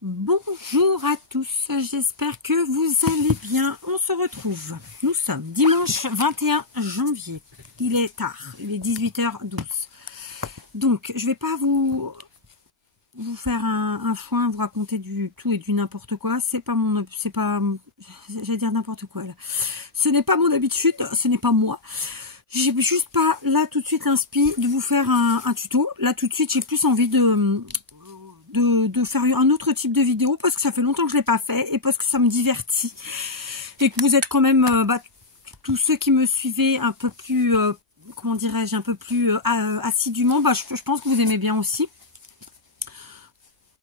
Bonjour à tous, j'espère que vous allez bien. On se retrouve, nous sommes dimanche 21 janvier, il est tard, il est 18h12. Donc je vais pas vous faire un foin, vous raconter du tout et du n'importe quoi, j'allais dire n'importe quoi là. Ce n'est pas mon habitude, ce n'est pas moi. J'ai juste pas là tout de suite l'inspi de vous faire un tuto. Là tout de suite j'ai plus envie de faire un autre type de vidéo parce que ça fait longtemps que je l'ai pas fait et parce que ça me divertit et que vous êtes quand même tous ceux qui me suivez un peu plus comment dirais-je, un peu plus assidûment, je pense que vous aimez bien aussi.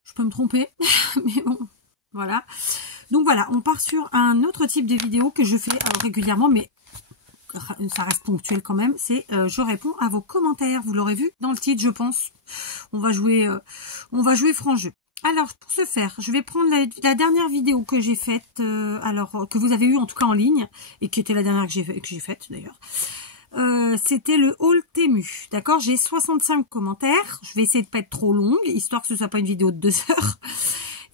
Je peux me tromper mais bon voilà. Donc voilà, on part sur un autre type de vidéo que je fais régulièrement, mais ça reste ponctuel quand même, c'est je réponds à vos commentaires. Vous l'aurez vu dans le titre, je pense. On va jouer franc jeu. Alors pour ce faire, je vais prendre la dernière vidéo que j'ai faite, alors que vous avez eu en tout cas en ligne et qui était la dernière que j'ai faite d'ailleurs. C'était le haul Temu, d'accord. J'ai 65 commentaires. Je vais essayer de pas être trop longue, histoire que ce soit pas une vidéo de 2 heures.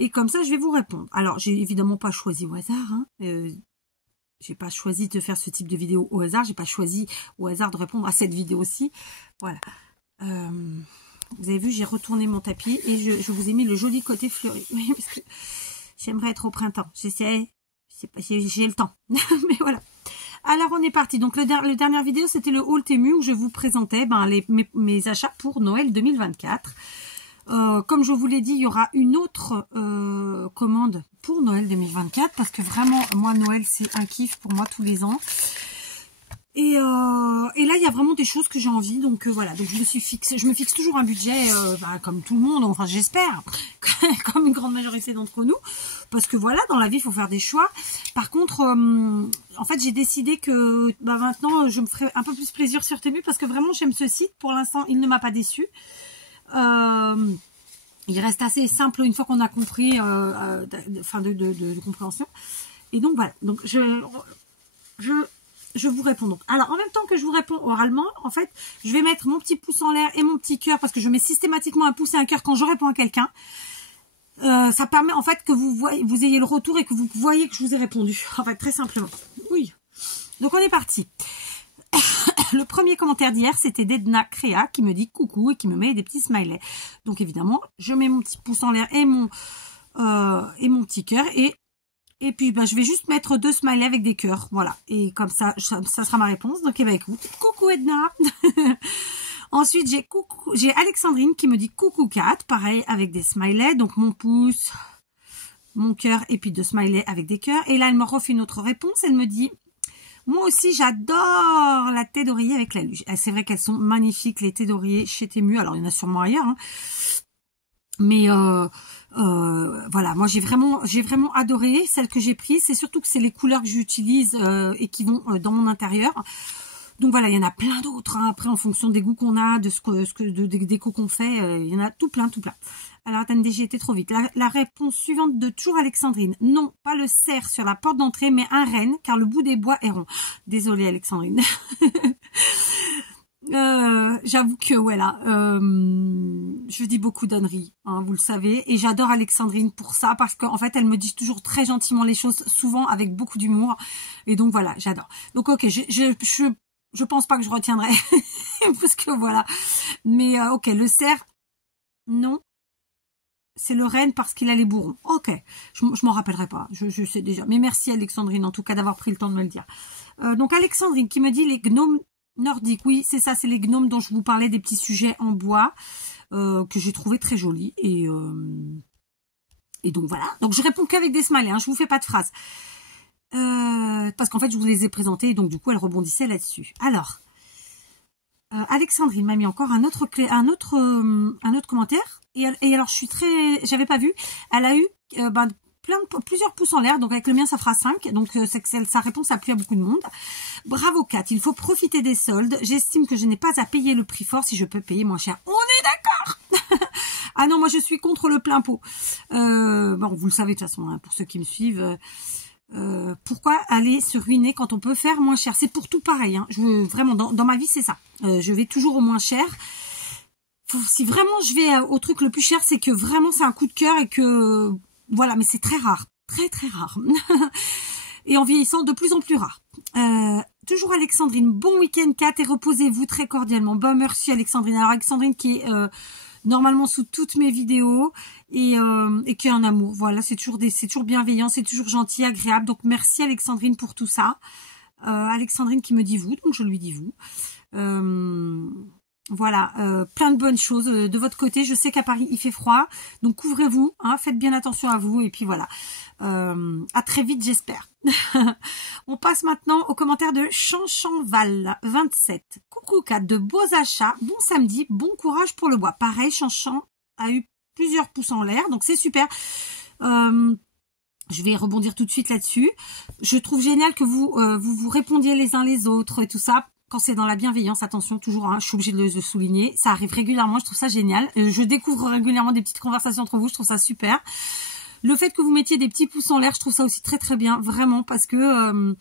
Et comme ça, je vais vous répondre. Alors j'ai évidemment pas choisi au hasard. J'ai pas choisi de faire ce type de vidéo au hasard. J'ai pas choisi au hasard de répondre à cette vidéo-ci. Voilà. Vous avez vu, j'ai retourné mon tapis et je vous ai mis le joli côté fleuri. Parce que j'aimerais être au printemps. J'essaie. J'ai le temps. Mais voilà. Alors, on est parti. Donc, la dernière vidéo, c'était le haul Temu où je vous présentais mes achats pour Noël 2024. Comme je vous l'ai dit, il y aura une autre commande pour Noël 2024 parce que vraiment, moi, Noël, c'est un kiff pour moi tous les ans. Et là, il y a vraiment des choses que j'ai envie. Donc, voilà. Donc, je me fixe toujours un budget, comme tout le monde, enfin, j'espère, comme une grande majorité d'entre nous. Parce que voilà, dans la vie, il faut faire des choix. Par contre, en fait, j'ai décidé que maintenant, je me ferai un peu plus plaisir sur Temu parce que vraiment, j'aime ce site. Pour l'instant, il ne m'a pas déçu. Il reste assez simple une fois qu'on a compris, de compréhension. Et donc voilà, donc je vous réponds donc. Alors en même temps que je vous réponds oralement, en fait, je vais mettre mon petit pouce en l'air et mon petit cœur parce que je mets systématiquement un pouce et un cœur quand je réponds à quelqu'un. Ça permet en fait que vous ayez le retour et que vous voyez que je vous ai répondu. En fait, très simplement. Oui. Donc on est parti. Le premier commentaire d'hier, c'était d'Edna Créa qui me dit coucou et qui me met des petits smileys. Donc évidemment, je mets mon petit pouce en l'air et mon petit cœur et puis je vais juste mettre 2 smileys avec des cœurs, voilà. Et comme ça sera ma réponse. Donc écoute, coucou Edna. Ensuite j'ai Alexandrine qui me dit coucou Kat, pareil avec des smileys. Donc mon pouce, mon cœur et puis 2 smileys avec des cœurs. Et là elle me refait une autre réponse. Elle me dit moi aussi, j'adore la thé d'oreiller avec la luge. C'est vrai qu'elles sont magnifiques, les thés d'oreiller chez Temu. Alors, il y en a sûrement ailleurs. Hein. Mais voilà, moi, j'ai vraiment adoré celle que j'ai prise. C'est surtout que c'est les couleurs que j'utilise et qui vont dans mon intérieur. Donc voilà, il y en a plein d'autres. Hein. Après, en fonction des goûts qu'on a, des goûts qu'on fait, il y en a tout plein. Alors, attendez, j'ai été trop vite. La réponse suivante de toujours Alexandrine. Non, pas le cerf sur la porte d'entrée, mais un renne, car le bout des bois est rond. Désolée, Alexandrine. J'avoue que, voilà, je dis beaucoup d'âneries, hein, vous le savez. Et j'adore Alexandrine pour ça, parce qu'en fait, elle me dit toujours très gentiment les choses, souvent avec beaucoup d'humour. Et donc, voilà, j'adore. Donc, ok, je pense pas que je retiendrai, parce que voilà. Mais, ok, le cerf, non. C'est le renne parce qu'il a les bourrons. Ok, je m'en rappellerai pas, je sais déjà. Mais merci Alexandrine en tout cas d'avoir pris le temps de me le dire. Donc Alexandrine qui me dit les gnomes nordiques. Oui, c'est ça, c'est les gnomes dont je vous parlais, des petits sujets en bois que j'ai trouvé très jolis. Et donc voilà. Donc je réponds qu'avec des smileys, hein, je vous fais pas de phrases. Parce qu'en fait je vous les ai présentés et donc du coup elle rebondissait là-dessus. Alors, Alexandrine m'a mis encore un autre commentaire. Et alors, j'avais pas vu. Elle a eu plusieurs pouces en l'air. Donc, avec le mien, ça fera 5. Donc, c'est que sa réponse a plu à beaucoup de monde. Bravo, Kat. Il faut profiter des soldes. J'estime que je n'ai pas à payer le prix fort si je peux payer moins cher. On est d'accord. Ah non, moi, je suis contre le plein pot. Bon, vous le savez de toute façon, hein, pour ceux qui me suivent. Pourquoi aller se ruiner quand on peut faire moins cher? C'est pour tout pareil. Hein. Vraiment, dans ma vie, c'est ça. Je vais toujours au moins cher. Si vraiment je vais au truc le plus cher, c'est que vraiment c'est un coup de cœur et que voilà, mais c'est très rare, très très rare. Et en vieillissant, de plus en plus rare. Toujours Alexandrine, bon week-end Kat et reposez-vous très cordialement. Bon, merci Alexandrine. Alors Alexandrine qui est normalement sous toutes mes vidéos et qui est un amour. Voilà, c'est toujours bienveillant, c'est toujours gentil, agréable. Donc merci Alexandrine pour tout ça. Alexandrine qui me dit vous, donc je lui dis vous. Voilà, plein de bonnes choses de votre côté. Je sais qu'à Paris il fait froid, donc couvrez-vous, hein, faites bien attention à vous et puis voilà. À très vite j'espère. On passe maintenant aux commentaires de Chanchanval 27. Coucou Kat, de beaux achats, bon samedi, bon courage pour le bois. Pareil, Chanchan a eu plusieurs pouces en l'air, donc c'est super. Je vais rebondir tout de suite là-dessus. Je trouve génial que vous répondiez les uns les autres et tout ça. Quand c'est dans la bienveillance, attention, toujours, hein, je suis obligée de le souligner. Ça arrive régulièrement, je trouve ça génial. Je découvre régulièrement des petites conversations entre vous, je trouve ça super. Le fait que vous mettiez des petits pouces en l'air, je trouve ça aussi très très bien, vraiment, parce que...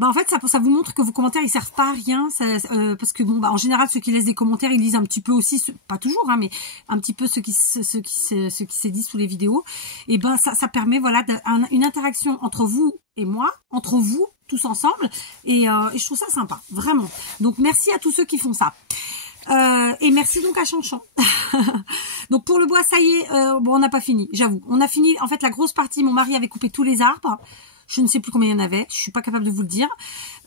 en fait, ça vous montre que vos commentaires, ils servent pas à rien. Parce que, en général, ceux qui laissent des commentaires, ils lisent un petit peu aussi, pas toujours, hein, mais un petit peu ce qui s'est dit sous les vidéos. Et ça permet, voilà, une interaction entre vous et moi, entre vous, tous ensemble. Et je trouve ça sympa, vraiment. Donc, merci à tous ceux qui font ça. Et merci donc à Chanchan. Donc pour le bois, ça y est, on n'a pas fini, j'avoue. On a fini, en fait, la grosse partie, mon mari avait coupé tous les arbres. Je ne sais plus combien il y en avait, je suis pas capable de vous le dire.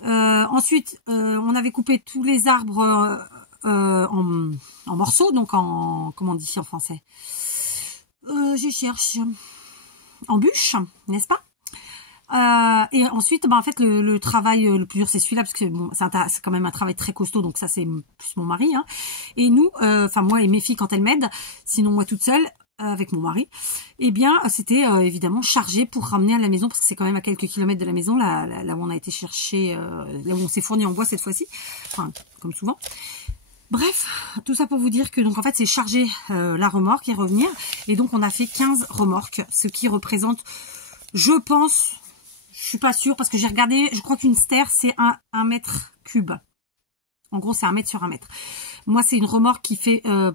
Ensuite, on avait coupé tous les arbres en morceaux, donc comment on dit en français, je cherche, en bûches, n'est-ce pas? Et ensuite, en fait, le travail le plus dur, c'est celui-là, parce que c'est quand même un travail très costaud, donc ça, c'est plus mon mari. Hein. Et nous, moi et mes filles, quand elles m'aident, sinon moi toute seule, avec mon mari, eh bien, c'était évidemment chargé pour ramener à la maison, parce que c'est quand même à quelques kilomètres de la maison, là où on a été chercher, là où on s'est fourni en bois cette fois-ci, enfin, comme souvent. Bref, tout ça pour vous dire que, donc, en fait, c'est charger la remorque et revenir. Et donc, on a fait 15 remorques, ce qui représente, je pense... Je suis pas sûre parce que j'ai regardé, je crois qu'une stère c'est un mètre cube. En gros, c'est 1 mètre sur 1 mètre. Moi, c'est une remorque qui fait, je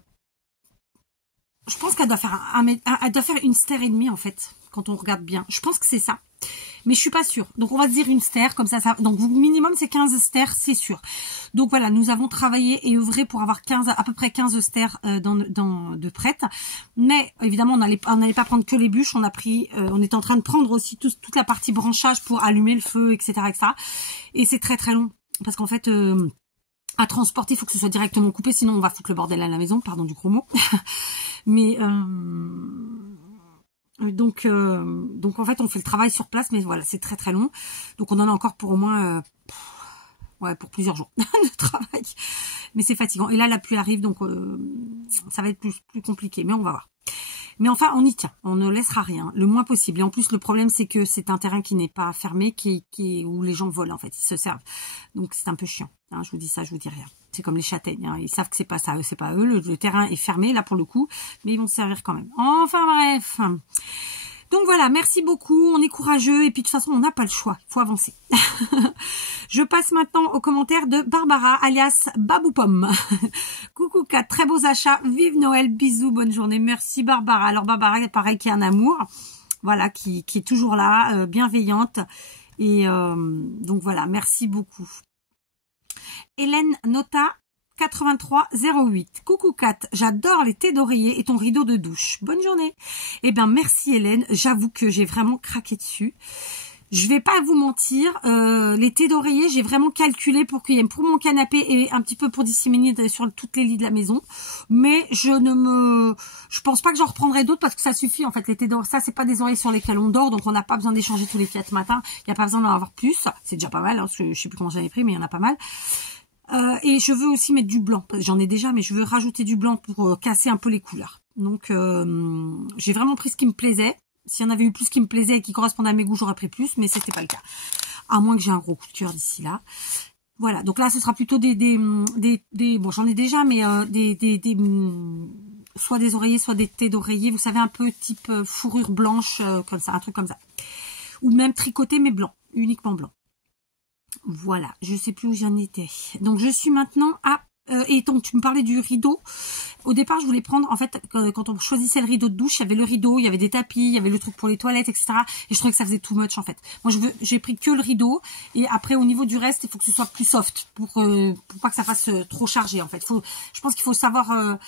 pense qu'elle doit faire elle doit faire une stère et demie en fait, quand on regarde bien. Je pense que c'est ça. Mais je suis pas sûre. Donc, on va se dire une stère, comme ça, donc, minimum, c'est 15 stères, c'est sûr. Donc, voilà, nous avons travaillé et œuvré pour avoir à peu près 15 stères de prêtes. Mais, évidemment, on n'allait pas prendre que les bûches. On était en train de prendre aussi toute la partie branchage pour allumer le feu, etc., etc. Et c'est très, très long. Parce qu'en fait, à transporter, il faut que ce soit directement coupé, sinon on va foutre le bordel à la maison, pardon du gros mot. Mais... Donc en fait on fait le travail sur place, mais voilà, c'est très très long, donc on en a encore pour au moins pour plusieurs jours de travail, mais c'est fatigant. Et là la pluie arrive, donc ça va être plus compliqué, mais on va voir. Mais enfin on y tient, on ne laissera rien le moins possible. Et en plus le problème c'est que c'est un terrain qui n'est pas fermé, où les gens volent en fait, ils se servent, donc c'est un peu chiant, hein, je vous dis ça, je vous dis rien. C'est comme les châtaignes, hein. Ils savent que c'est pas ça, c'est pas eux. Le terrain est fermé là pour le coup, mais ils vont se servir quand même. Enfin bref. Donc voilà, merci beaucoup. On est courageux et puis de toute façon on n'a pas le choix. Il faut avancer. Je passe maintenant aux commentaires de Barbara, alias Babou Pomme. Coucou Kat, très beaux achats. Vive Noël, bisous, bonne journée. Merci Barbara. Alors Barbara, pareil, qui est un amour, voilà, qui est toujours là, bienveillante. Et donc voilà, merci beaucoup. Hélène Nota 8308. Coucou Kat, j'adore les thés d'oreiller et ton rideau de douche. Bonne journée. Eh bien merci Hélène, j'avoue que j'ai vraiment craqué dessus. Je vais pas vous mentir, les thés d'oreiller, j'ai vraiment calculé pour qu'il y ait pour mon canapé et un petit peu pour disséminer sur toutes les lits de la maison. Mais je pense pas que j'en reprendrai d'autres parce que ça suffit en fait. Les thés d'oreiller, ça c'est pas des oreillers sur lesquels on dort, donc on n'a pas besoin d'échanger tous les 4 matins. Il n'y a pas besoin d'en avoir plus. C'est déjà pas mal, hein, parce que je sais plus comment j'en ai pris, mais il y en a pas mal. Et je veux aussi mettre du blanc. J'en ai déjà, mais je veux rajouter du blanc pour casser un peu les couleurs. Donc, j'ai vraiment pris ce qui me plaisait. S'il y en avait eu plus qui me plaisait et qui correspondait à mes goûts, j'aurais pris plus, mais c'était pas le cas. À moins que j'ai un gros coup de cœur d'ici là. Voilà. Donc là, ce sera plutôt bon, j'en ai déjà, mais soit des oreillers, soit des thés d'oreiller. Vous savez, un peu type fourrure blanche, comme ça, un truc comme ça. Ou même tricoté, mais blanc, uniquement blanc. Voilà, je sais plus où j'en étais. Donc je suis maintenant à et donc tu me parlais du rideau. Au départ, je voulais prendre, en fait, quand on choisissait le rideau de douche, il y avait le rideau, il y avait des tapis, il y avait le truc pour les toilettes, etc. Et je trouvais que ça faisait too much, en fait. Moi, j'ai pris que le rideau. Et après, au niveau du reste, il faut que ce soit plus soft pour pas que ça fasse trop chargé, en fait. Je pense qu'il faut savoir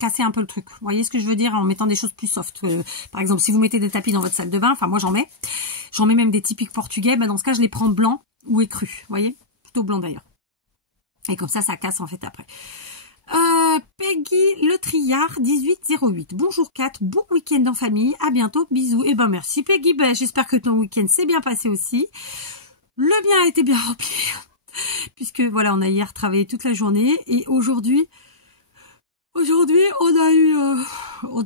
casser un peu le truc. Vous voyez ce que je veux dire, en mettant des choses plus soft. Par exemple, si vous mettez des tapis dans votre salle de bain, enfin moi j'en mets même des typiques portugais, dans ce cas je les prends blancs ou écrus, vous voyez, plutôt blanc d'ailleurs. Et comme ça casse en fait après. Peggy Le Triard 1808. Bonjour Kat, bon week-end en famille, à bientôt, bisous. Et merci Peggy, j'espère que ton week-end s'est bien passé aussi. Le mien a été bien rempli, puisque voilà, on a hier travaillé toute la journée et aujourd'hui on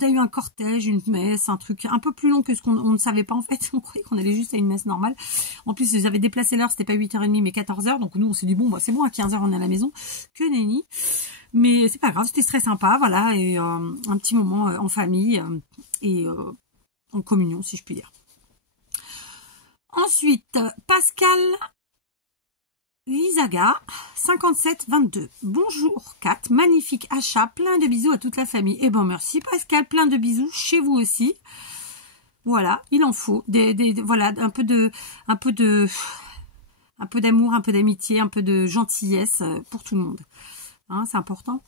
a eu un cortège, une messe, un truc un peu plus long que ce qu'on ne savait pas en fait. On croyait qu'on allait juste à une messe normale. En plus, ils avaient déplacé l'heure, c'était pas 8h30 mais 14h. Donc nous, on s'est dit bon, c'est bon, à 15h on est à la maison. Que nenni. Mais c'est pas grave, c'était très sympa, voilà, et un petit moment en famille et en communion, si je puis dire. Ensuite, Pascal Lisaga 5722. Bonjour Kat, magnifique achat, plein de bisous à toute la famille. Et merci Pascal, plein de bisous chez vous aussi. Voilà, il en faut voilà, un peu d'amour, un peu d'amitié, un peu de gentillesse pour tout le monde. Hein, c'est important.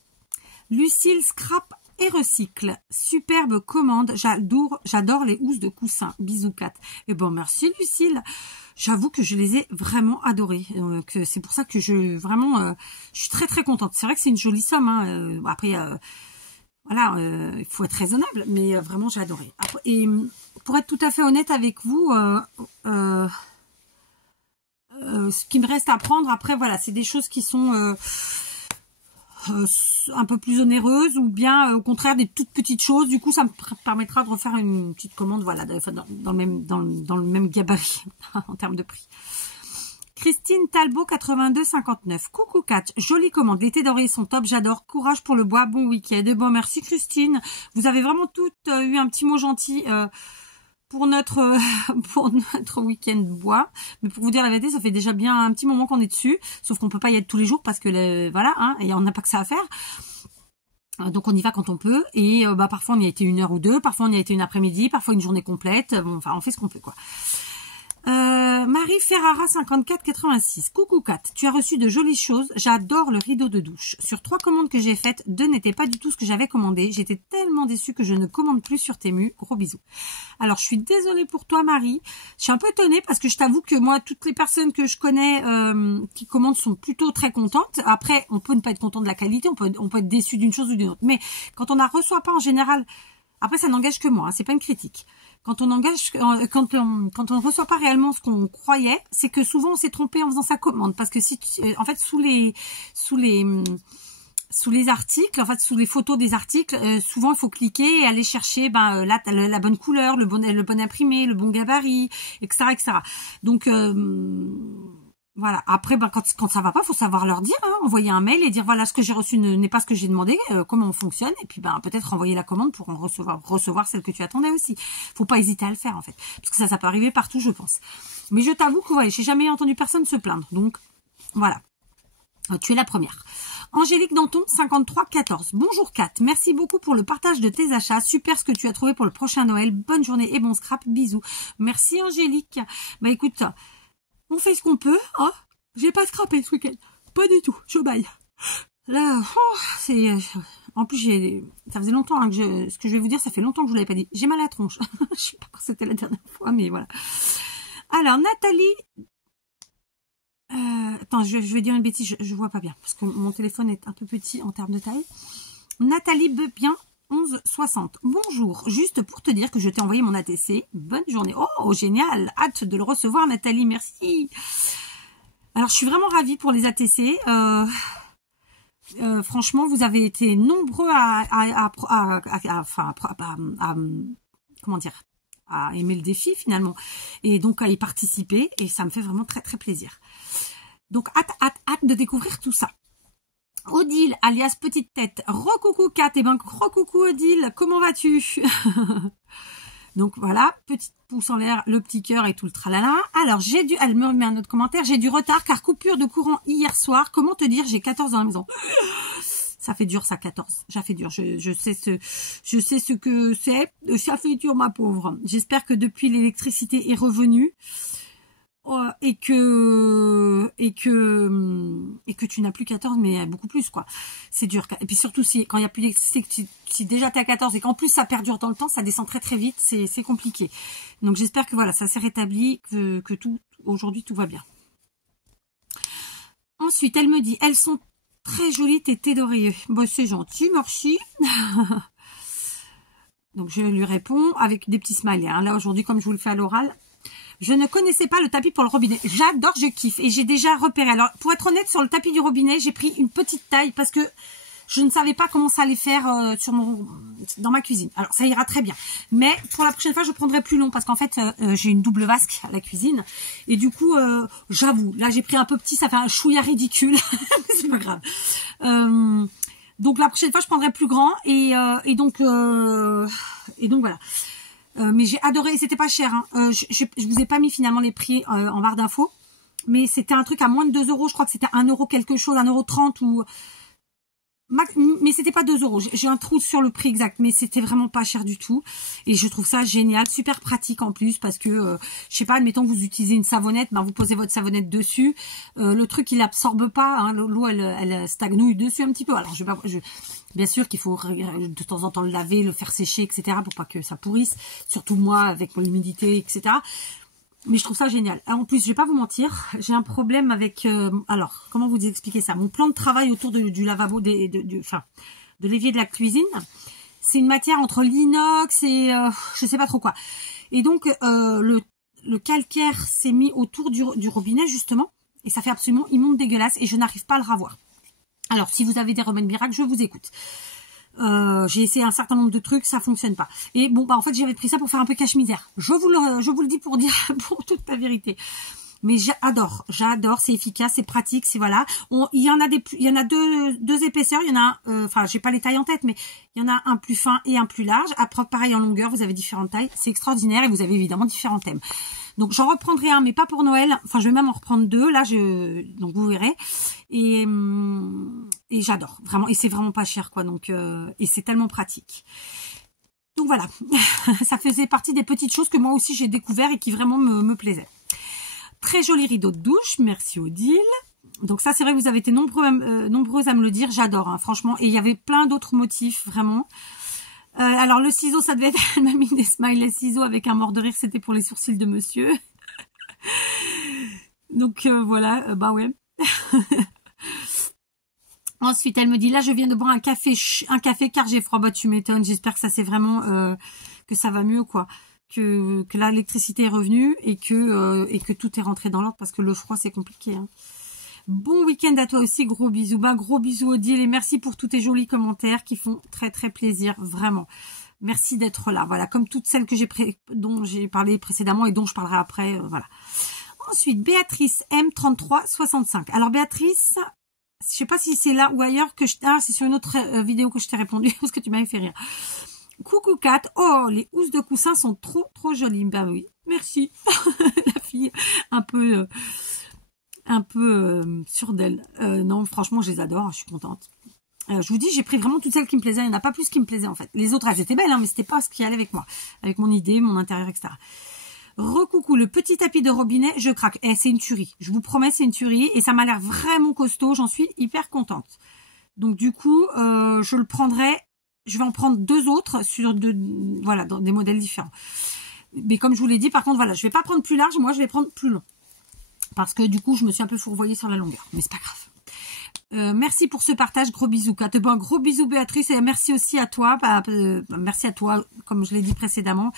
Lucille Scrap et recycle. Superbe commande. J'adore les housses de coussin. Bisous Kat. Et merci Lucille. J'avoue que je les ai vraiment adorées. C'est pour ça que je suis très très contente. C'est vrai que c'est une jolie somme. Hein. Après, voilà, il faut être raisonnable, mais vraiment j'ai adoré. Après, et pour être tout à fait honnête avec vous, ce qui me reste à prendre, après voilà, c'est des choses qui sont un peu plus onéreuses ou bien au contraire des toutes petites choses. Du coup, ça me permettra de refaire une petite commande, voilà, dans le même gabarit en termes de prix. Christine Talbot 8259. Coucou Kat, jolie commande. Les thés dorés sont top, j'adore. Courage pour le bois, bon week-end. Et merci Christine. Vous avez vraiment toutes eu un petit mot gentil pour notre week-end bois. Mais pour vous dire la vérité, ça fait déjà bien un petit moment qu'on est dessus. Sauf qu'on peut pas y être tous les jours parce que voilà, hein, et on n'a pas que ça à faire. Donc on y va quand on peut. Et parfois on y a été 1 heure ou 2, parfois on y a été une après-midi, parfois une journée complète. Bon, enfin on fait ce qu'on peut quoi. Marie Ferrara 5486. Coucou Kat, tu as reçu de jolies choses. J'adore le rideau de douche. Sur 3 commandes que j'ai faites, 2 n'étaient pas du tout ce que j'avais commandé. J'étais tellement déçue que je ne commande plus sur Temu. Gros bisous. Alors je suis désolée pour toi Marie. Je suis un peu étonnée parce que je t'avoue que moi, toutes les personnes que je connais qui commandent sont plutôt très contentes. Après, on peut ne pas être content de la qualité, on peut être déçu d'une chose ou d'une autre. Mais quand on ne reçoit pas en général, après ça n'engage que moi, hein, c'est pas une critique. Quand on ne reçoit pas réellement ce qu'on croyait, c'est que souvent on s'est trompé en faisant sa commande. Parce que en fait, sous les articles, en fait, sous les photos des articles, souvent il faut cliquer et aller chercher la bonne couleur, le bon imprimé, le bon gabarit, etc., etc. Donc voilà. Après, quand ça va pas, faut savoir leur dire, hein, envoyer un mail et dire voilà, ce que j'ai reçu n'est pas ce que j'ai demandé, comment on fonctionne, et puis peut-être renvoyer la commande pour en recevoir celle que tu attendais aussi. Faut pas hésiter à le faire en fait, parce que ça peut arriver partout, je pense. Mais je t'avoue que ouais, j'ai jamais entendu personne se plaindre, donc voilà. Tu es la première. Angélique Danton 5314. Bonjour Kat, merci beaucoup pour le partage de tes achats. Super ce que tu as trouvé pour le prochain Noël. Bonne journée et bon scrap. Bisous. Merci Angélique. Écoute, on fait ce qu'on peut, hein. J'ai pas scrappé ce week-end. Pas du tout. Je baille. Là, en plus, ça faisait longtemps hein, ce que je vais vous dire, ça fait longtemps que je vous l'avais pas dit. J'ai mal à la tronche. Je sais pas quand c'était la dernière fois, mais voilà. Alors, Nathalie... attends, je vais dire une bêtise, je vois pas bien, parce que mon téléphone est un peu petit en termes de taille. Nathalie Bebien 1160. Bonjour, juste pour te dire que je t'ai envoyé mon ATC. Bonne journée. Oh, génial. Hâte de le recevoir, Nathalie. Merci. Alors, je suis vraiment ravie pour les ATC. Franchement, vous avez été nombreux comment dire, à aimer le défi finalement. Et donc, à y participer. Et ça me fait vraiment très, très plaisir. Donc, hâte de découvrir tout ça. Odile, alias Petite Tête. Recoucou Kat, recoucou Odile, comment vas-tu? Donc voilà, petite pouce en l'air, le petit cœur et tout le tralala. Alors elle me met un autre commentaire, j'ai du retard car coupure de courant hier soir. Comment te dire, j'ai 14 dans la maison. Ça fait dur ça, 14. Ça fait dur. Je sais ce que c'est. Ça fait dur, ma pauvre. J'espère que depuis l'électricité est revenue et que tu n'as plus 14, mais beaucoup plus quoi. C'est dur. Et puis surtout quand il n'y a plus d'électricité, si déjà tu es à 14 et qu'en plus ça perdure dans le temps, ça descend très très vite. C'est compliqué. Donc j'espère que voilà, ça s'est rétabli, que tout aujourd'hui tout va bien. Ensuite, elle me dit, elles sont très jolie tété d'oreiller. Bon, c'est gentil, merci. Donc, je lui réponds avec des petits smileys. Hein. Là, aujourd'hui, comme je vous le fais à l'oral, je ne connaissais pas le tapis pour le robinet. J'adore, je kiffe. Et j'ai déjà repéré. Alors, pour être honnête, sur le tapis du robinet, j'ai pris une petite taille parce que je ne savais pas comment ça allait faire dans ma cuisine. Alors, ça ira très bien. Mais pour la prochaine fois, je prendrai plus long parce qu'en fait, j'ai une double vasque à la cuisine. Et du coup, j'avoue, là, j'ai pris un peu petit, ça fait un chouïa ridicule. C'est pas grave. Donc, la prochaine fois, je prendrai plus grand. Et donc voilà. Mais j'ai adoré. C'était pas cher. Hein. Je vous ai pas mis finalement les prix en barre d'infos. Mais c'était un truc à moins de 2 €. Je crois que c'était 1 € quelque chose, 1,30 € ou... Mais c'était pas 2 €. J'ai un trou sur le prix exact, mais c'était vraiment pas cher du tout. Et je trouve ça génial, super pratique en plus parce que, je sais pas, admettons que vous utilisez une savonnette, ben vous posez votre savonnette dessus. Le truc il absorbe pas, hein, l'eau elle stagnouille dessus un petit peu. Alors bien sûr qu'il faut de temps en temps le laver, le faire sécher, etc. pour pas que ça pourrisse. Surtout moi avec l'humidité, etc. Mais je trouve ça génial. En plus, je vais pas vous mentir, j'ai un problème avec... alors, comment vous expliquer ça? Mon plan de travail autour du lavabo, de l'évier de la cuisine, c'est une matière entre l'inox et je sais pas trop quoi. Et donc, le calcaire s'est mis autour du robinet, justement, et ça fait absolument immonde, dégueulasse, et je n'arrive pas à le ravoir. Alors, si vous avez des remèdes miracles, je vous écoute. J'ai essayé un certain nombre de trucs, ça fonctionne pas. Et bon, bah en fait, j'avais pris ça pour faire un peu cache-misère. Je vous le dis pour dire pour toute la vérité. Mais j'adore, c'est efficace, c'est pratique, c'est voilà. Il y en a deux épaisseurs, il y en a, enfin, j'ai pas les tailles en tête, mais il y en a un plus fin et un plus large. Après, pareil en longueur, vous avez différentes tailles, c'est extraordinaire et vous avez évidemment différents thèmes. Donc j'en reprendrai un, mais pas pour Noël. Enfin, je vais même en reprendre 2. Là, donc vous verrez. Et j'adore vraiment. Et c'est vraiment pas cher, quoi. Donc et c'est tellement pratique. Donc voilà, ça faisait partie des petites choses que moi aussi j'ai découvert et qui vraiment me plaisaient. Très joli rideau de douche, merci Odile. Donc ça, c'est vrai que vous avez été nombreuses à me le dire. J'adore, hein, franchement. Et il y avait plein d'autres motifs, vraiment. Alors le ciseau, ça devait être... Elle m'a mis des smileys ciseaux avec un mort de rire. C'était pour les sourcils de monsieur. Donc voilà, bah ouais. Ensuite, elle me dit, là, je viens de boire un café car j'ai froid. Bah tu m'étonnes. J'espère que ça c'est vraiment... que ça va mieux, quoi. Que là, l'électricité est revenue et que tout est rentré dans l'ordre parce que le froid, c'est compliqué, hein. Bon week-end à toi aussi, gros bisous. Ben, gros bisous Odile et merci pour tous tes jolis commentaires qui font très très plaisir, vraiment. Merci d'être là, voilà, comme toutes celles dont j'ai parlé précédemment et dont je parlerai après, voilà. Ensuite, Béatrice M3365. Alors Béatrice, je sais pas si c'est là ou ailleurs que c'est sur une autre vidéo que je t'ai répondu parce que tu m'avais fait rire. Coucou Kat, oh les housses de coussin sont trop trop jolies. Ben oui, merci. La fille un peu sûre d'elle. Non, franchement, je les adore, je suis contente. Je vous dis, j'ai pris vraiment toutes celles qui me plaisaient. Il n'y en a pas plus qui me plaisaient, en fait. Les autres, elles étaient belles, hein, mais c'était pas ce qui allait avec moi. Avec mon idée, mon intérieur, etc. Recoucou, le petit tapis de robinet, je craque. C'est une tuerie. Je vous promets, c'est une tuerie. Et ça m'a l'air vraiment costaud. J'en suis hyper contente. Donc, du coup, je le prendrai. Je vais en prendre 2 autres voilà, dans des modèles différents. Mais comme je vous l'ai dit, par contre, voilà, je vais pas prendre plus large. Moi, je vais prendre plus long. Parce que du coup, je me suis un peu fourvoyée sur la longueur. Mais c'est pas grave. Merci pour ce partage. Gros bisous, Kat. Bon, gros bisous, Béatrice. Et merci aussi à toi. Merci à toi, comme je l'ai dit précédemment,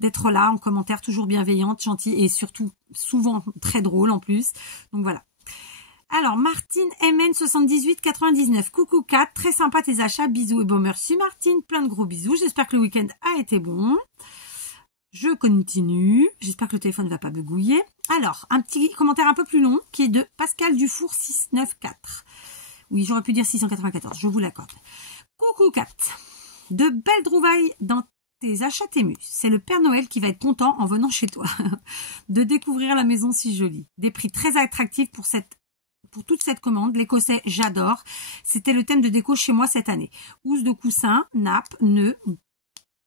d'être là en commentaire, toujours bienveillante, gentille et surtout souvent très drôle en plus. Donc voilà. Alors, Martine MN7899. Coucou Kat. Très sympa tes achats. Bisous. Et bon, merci Martine. Plein de gros bisous. J'espère que le week-end a été bon. Je continue. J'espère que le téléphone ne va pas begouiller. Alors, un petit commentaire un peu plus long qui est de Pascal Dufour 694. Oui, j'aurais pu dire 694, je vous l'accorde. Coucou Kat. De belles trouvailles dans tes achats Temu. C'est le Père Noël qui va être content en venant chez toi de découvrir la maison si jolie. Des prix très attractifs pour toute cette commande. L'écossais, j'adore. C'était le thème de déco chez moi cette année. Housse de coussin, nappe, nœud,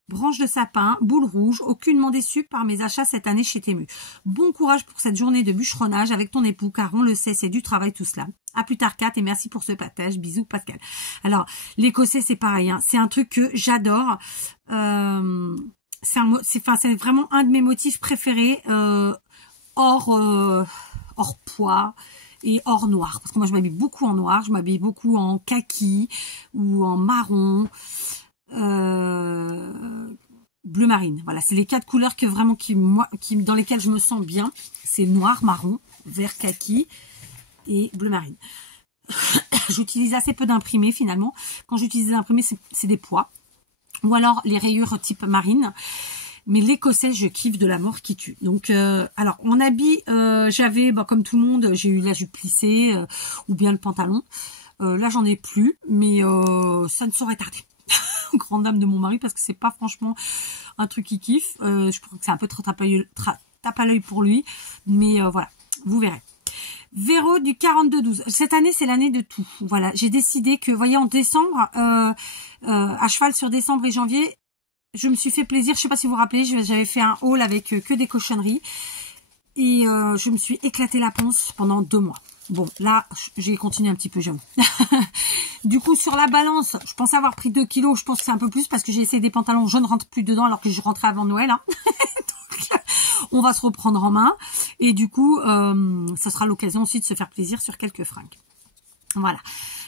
branche de sapin, boule rouge, aucunement déçue par mes achats cette année chez Temu. Bon courage pour cette journée de bûcheronnage avec ton époux, car on le sait, c'est du travail tout cela. À plus tard, Kat, et merci pour ce partage. Bisous, Pascal. Alors, l'écossais, c'est pareil, hein. C'est un truc que j'adore. C'est vraiment un de mes motifs préférés, hors poids et hors noir. Parce que moi, je m'habille beaucoup en noir, je m'habille beaucoup en kaki ou en marron. Bleu marine, voilà, c'est les 4 couleurs que vraiment dans lesquelles je me sens bien. C'est noir, marron, vert kaki et bleu marine. J'utilise assez peu d'imprimés finalement. Quand j'utilise des imprimés, c'est des pois ou alors les rayures type marine. Mais l'écossais, je kiffe de la mort qui tue. Donc, alors en habit, j'avais, comme tout le monde, j'ai eu la jupe plissée ou bien le pantalon. Là, j'en ai plus, mais ça ne saurait tarder. Grande dame de mon mari, parce que c'est pas franchement un truc qu'il kiffe. Je crois que c'est un peu trop tape à l'œil pour lui, mais voilà, vous verrez. Véro du 42-12. Cette année, c'est l'année de tout. Voilà, j'ai décidé que, voyez, en décembre, à cheval sur décembre et janvier, je me suis fait plaisir. Je sais pas si vous vous rappelez, j'avais fait un haul avec que des cochonneries et je me suis éclaté la panse pendant 2 mois. Bon, là, j'ai continué un petit peu, j'avoue. Du coup, sur la balance, je pensais avoir pris 2 kilos. Je pense que c'est un peu plus parce que j'ai essayé des pantalons. Je ne rentre plus dedans alors que je rentrais avant Noël. Hein. Donc, on va se reprendre en main. Et du coup, ça sera l'occasion aussi de se faire plaisir sur quelques fringues. Voilà.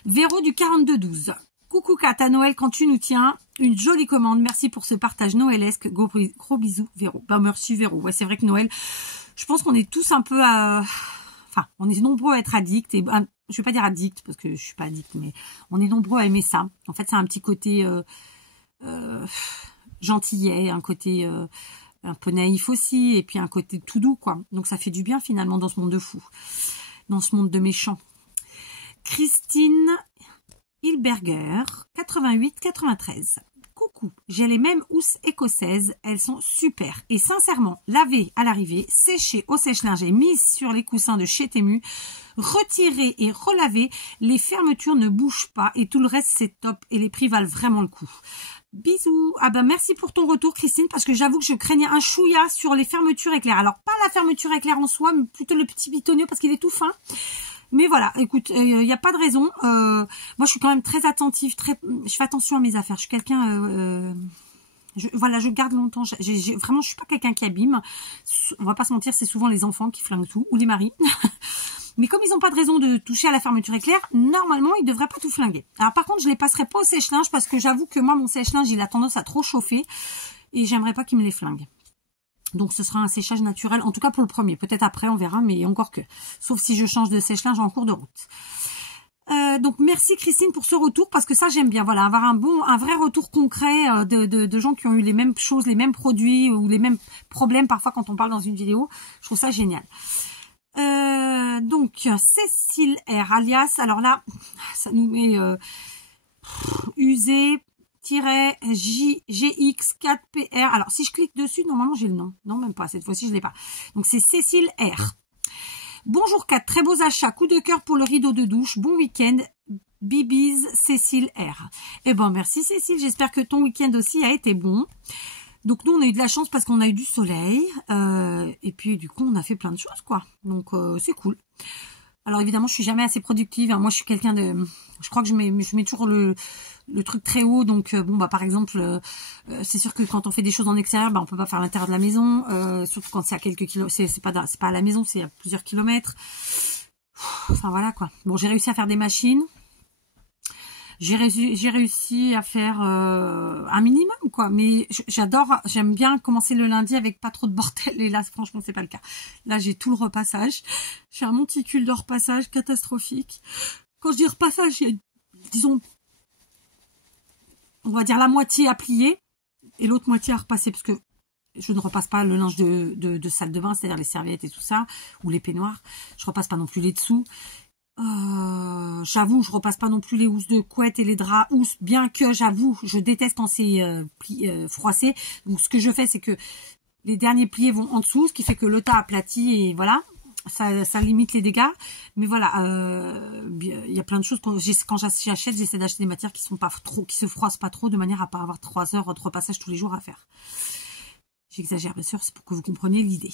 Véro du 42-12. Coucou Kat, à Noël quand tu nous tiens. Une jolie commande. Merci pour ce partage noëlesque. Gros bisous, Véro. Bah, merci Véro. Ouais, c'est vrai que Noël, je pense qu'on est tous un peu à... Enfin, on est nombreux à être addicts. Et, je vais pas dire addict parce que je suis pas addict, mais on est nombreux à aimer ça. En fait, c'est un petit côté gentillet, un côté un peu naïf aussi, et puis un côté tout doux, quoi. Donc ça fait du bien finalement dans ce monde de fous, dans ce monde de méchants. Christine Hilberger, 88-93. Coucou, j'ai les mêmes housses écossaises, elles sont super. Et sincèrement, lavées à l'arrivée, séchées au sèche-linge et mises sur les coussins de chez Temu, retirées et relavées, les fermetures ne bougent pas et tout le reste c'est top et les prix valent vraiment le coup. Bisous. Ah ben merci pour ton retour Christine, parce que j'avoue que je craignais un chouïa sur les fermetures éclair. Alors pas la fermeture éclair en soi, mais plutôt le petit bitonio parce qu'il est tout fin. Mais voilà, écoute, il n'y a pas de raison. Moi, je suis quand même très attentive, je fais attention à mes affaires. Je suis quelqu'un, voilà, je garde longtemps. Vraiment, je suis pas quelqu'un qui abîme. On va pas se mentir, c'est souvent les enfants qui flinguent tout, ou les maris. Mais comme ils n'ont pas de raison de toucher à la fermeture éclair, normalement, ils devraient pas tout flinguer. Alors par contre, je les passerai pas au sèche-linge parce que j'avoue que moi, mon sèche-linge, il a tendance à trop chauffer et j'aimerais pas qu'il me les flingue. Donc ce sera un séchage naturel, en tout cas pour le premier. Peut-être après, on verra, mais encore que. Sauf si je change de sèche-linge en cours de route. Donc merci Christine pour ce retour, parce que ça j'aime bien. Voilà, avoir un vrai retour concret de gens qui ont eu les mêmes choses, les mêmes produits ou les mêmes problèmes parfois quand on parle dans une vidéo. Je trouve ça génial. Donc Cécile R, alias, alors là, ça nous met usé. GX4PR. Alors, si je clique dessus, normalement, j'ai le nom. Non, même pas. Cette fois-ci, je l'ai pas. Donc, c'est Cécile R. Bonjour, Kat. Très beaux achats. Coup de cœur pour le rideau de douche. Bon week-end. Bibiz, Cécile R. Eh ben, merci, Cécile. J'espère que ton week-end aussi a été bon. Donc, nous, on a eu de la chance parce qu'on a eu du soleil. Et puis, du coup, on a fait plein de choses, quoi. Donc, c'est cool. Alors évidemment, je suis jamais assez productive. Moi, je suis quelqu'un de... Je crois que je mets toujours le truc très haut. Donc, bon, bah par exemple, c'est sûr que quand on fait des choses en extérieur, bah, on peut pas faire l'intérieur de la maison. Surtout quand c'est à quelques kilomètres. C'est pas à la maison, c'est à plusieurs kilomètres. Enfin, voilà, quoi. Bon, j'ai réussi à faire des machines. J'ai réussi à faire un minimum, quoi. Mais j'aime bien commencer le lundi avec pas trop de bordel. Et là, franchement, c'est pas le cas. Là, j'ai tout le repassage. J'ai un monticule de repassage catastrophique. Quand je dis repassage, il y a, disons, on va dire la moitié à plier et l'autre moitié à repasser, parce que je ne repasse pas le linge de salle de bain, c'est-à-dire les serviettes et tout ça, ou les peignoirs. Je repasse pas non plus les dessous. J'avoue, je repasse pas non plus les housses de couette et les draps housses, bien que j'avoue, je déteste quand c'est froissé. Donc ce que je fais, c'est que les derniers pliés vont en dessous, ce qui fait que le tas aplatit et voilà, ça limite les dégâts. Mais voilà, il y a plein de choses quand j'achète, j'essaie d'acheter des matières qui sont pas trop, qui se froissent pas trop, de manière à pas avoir 3 heures de repassage tous les jours à faire. J'exagère bien sûr, c'est pour que vous compreniez l'idée.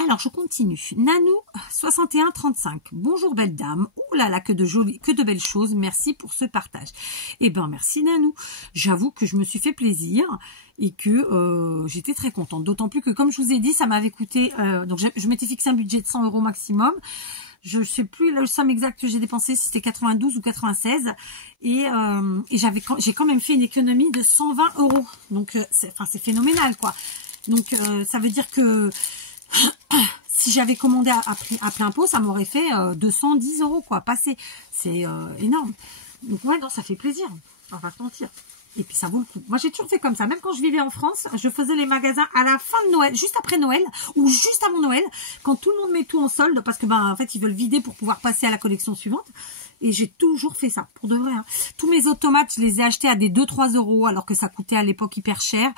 Alors, je continue. Nanou, 6135. Bonjour, belle dame. Ouh là là, que de belles choses. Merci pour ce partage. Eh ben, merci, Nanou. J'avoue que je me suis fait plaisir et que j'étais très contente. D'autant plus que, comme je vous ai dit, ça m'avait coûté... donc, je m'étais fixé un budget de 100 € maximum. Je ne sais plus la somme exacte que j'ai dépensée, si c'était 92 ou 96. Et j'ai quand même fait une économie de 120 €. Donc, c'est phénoménal, quoi. Donc, ça veut dire que... si j'avais commandé à plein pot, ça m'aurait fait 210 €, quoi, passé. C'est énorme. Donc, ouais, non, ça fait plaisir. On va pas se mentir. Et puis, ça vaut le coup. Moi, j'ai toujours fait comme ça. Même quand je vivais en France, je faisais les magasins à la fin de Noël, juste après Noël, ou juste avant Noël, quand tout le monde met tout en solde, parce que, en fait, ils veulent vider pour pouvoir passer à la collection suivante. Et j'ai toujours fait ça, pour de vrai. Hein. Tous mes automates, je les ai achetés à des 2-3 €, alors que ça coûtait à l'époque hyper cher.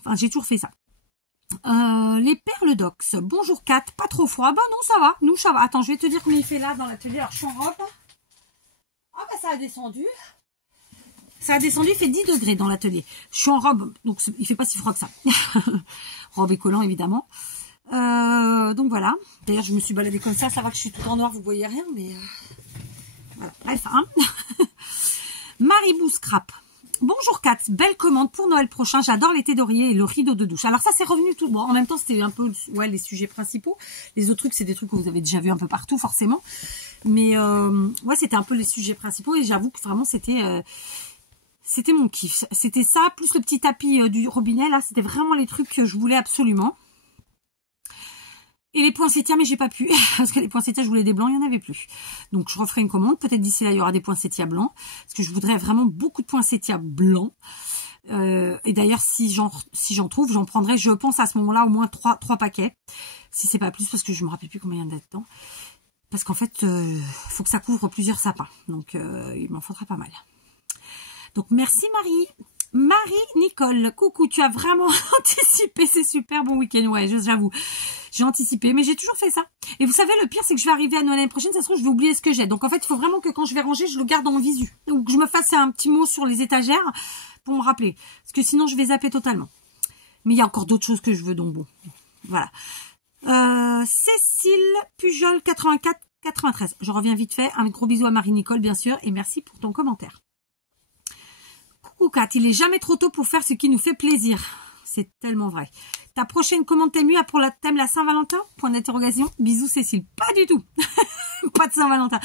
Enfin, j'ai toujours fait ça. Les perles d'ox. Bonjour Kat, pas trop froid. Bah non, ça va. Nous, ça va. Attends, je vais te dire combien il fait là dans l'atelier. Alors, je suis en robe. Ah bah ça a descendu. Ça a descendu, il fait 10 degrés dans l'atelier. Je suis en robe, donc il fait pas si froid que ça. Robe et collant, évidemment. Donc voilà. D'ailleurs, je me suis baladée comme ça va que je suis tout en noir, vous voyez rien, mais... Voilà. Bref, hein. Maribou Scrap. Bonjour Kat, belle commande pour Noël prochain. J'adore l'été d'oreiller et le rideau de douche. Alors ça, c'est revenu tout. Bon, en même temps, c'était un peu les sujets principaux. Les autres trucs, c'est des trucs que vous avez déjà vu un peu partout, forcément. Mais ouais, c'était un peu les sujets principaux. Et j'avoue que vraiment, c'était mon kiff. C'était ça, plus le petit tapis du robinet. Là, c'était vraiment les trucs que je voulais absolument. Et les poinsettias, mais j'ai pas pu. Parce que les poinsettias, je voulais des blancs, il n'y en avait plus. Donc, je referai une commande. Peut-être d'ici là, il y aura des poinsettias blancs. Parce que je voudrais vraiment beaucoup de poinsettias blancs. Et d'ailleurs, si j'en trouve, j'en prendrai, je pense, à ce moment-là, au moins 3 paquets. Si c'est pas plus, parce que je me rappelle plus combien il y en a dedans. Parce qu'en fait, faut que ça couvre plusieurs sapins. Donc, il m'en faudra pas mal. Donc, merci Marie. Marie-Nicole, coucou, tu as vraiment anticipé, c'est super, bon week-end, ouais, j'avoue, j'ai anticipé, mais j'ai toujours fait ça. Et vous savez, le pire, c'est que je vais arriver à Noël l'année prochaine, ça se trouve, je vais oublier ce que j'ai. Donc en fait, il faut vraiment que quand je vais ranger, je le garde en visu. Ou que je me fasse un petit mot sur les étagères pour me rappeler. Parce que sinon, je vais zapper totalement. Mais il y a encore d'autres choses que je veux, donc bon, voilà. Cécile Pujol 84-93, je reviens vite fait, un gros bisou à Marie-Nicole, bien sûr, et merci pour ton commentaire. Kat, il est jamais trop tôt pour faire ce qui nous fait plaisir. C'est tellement vrai. Ta prochaine commande t'aime mieux pour thème la Saint-Valentin? Point d'interrogation. Bisous Cécile. Pas du tout. Pas de Saint-Valentin.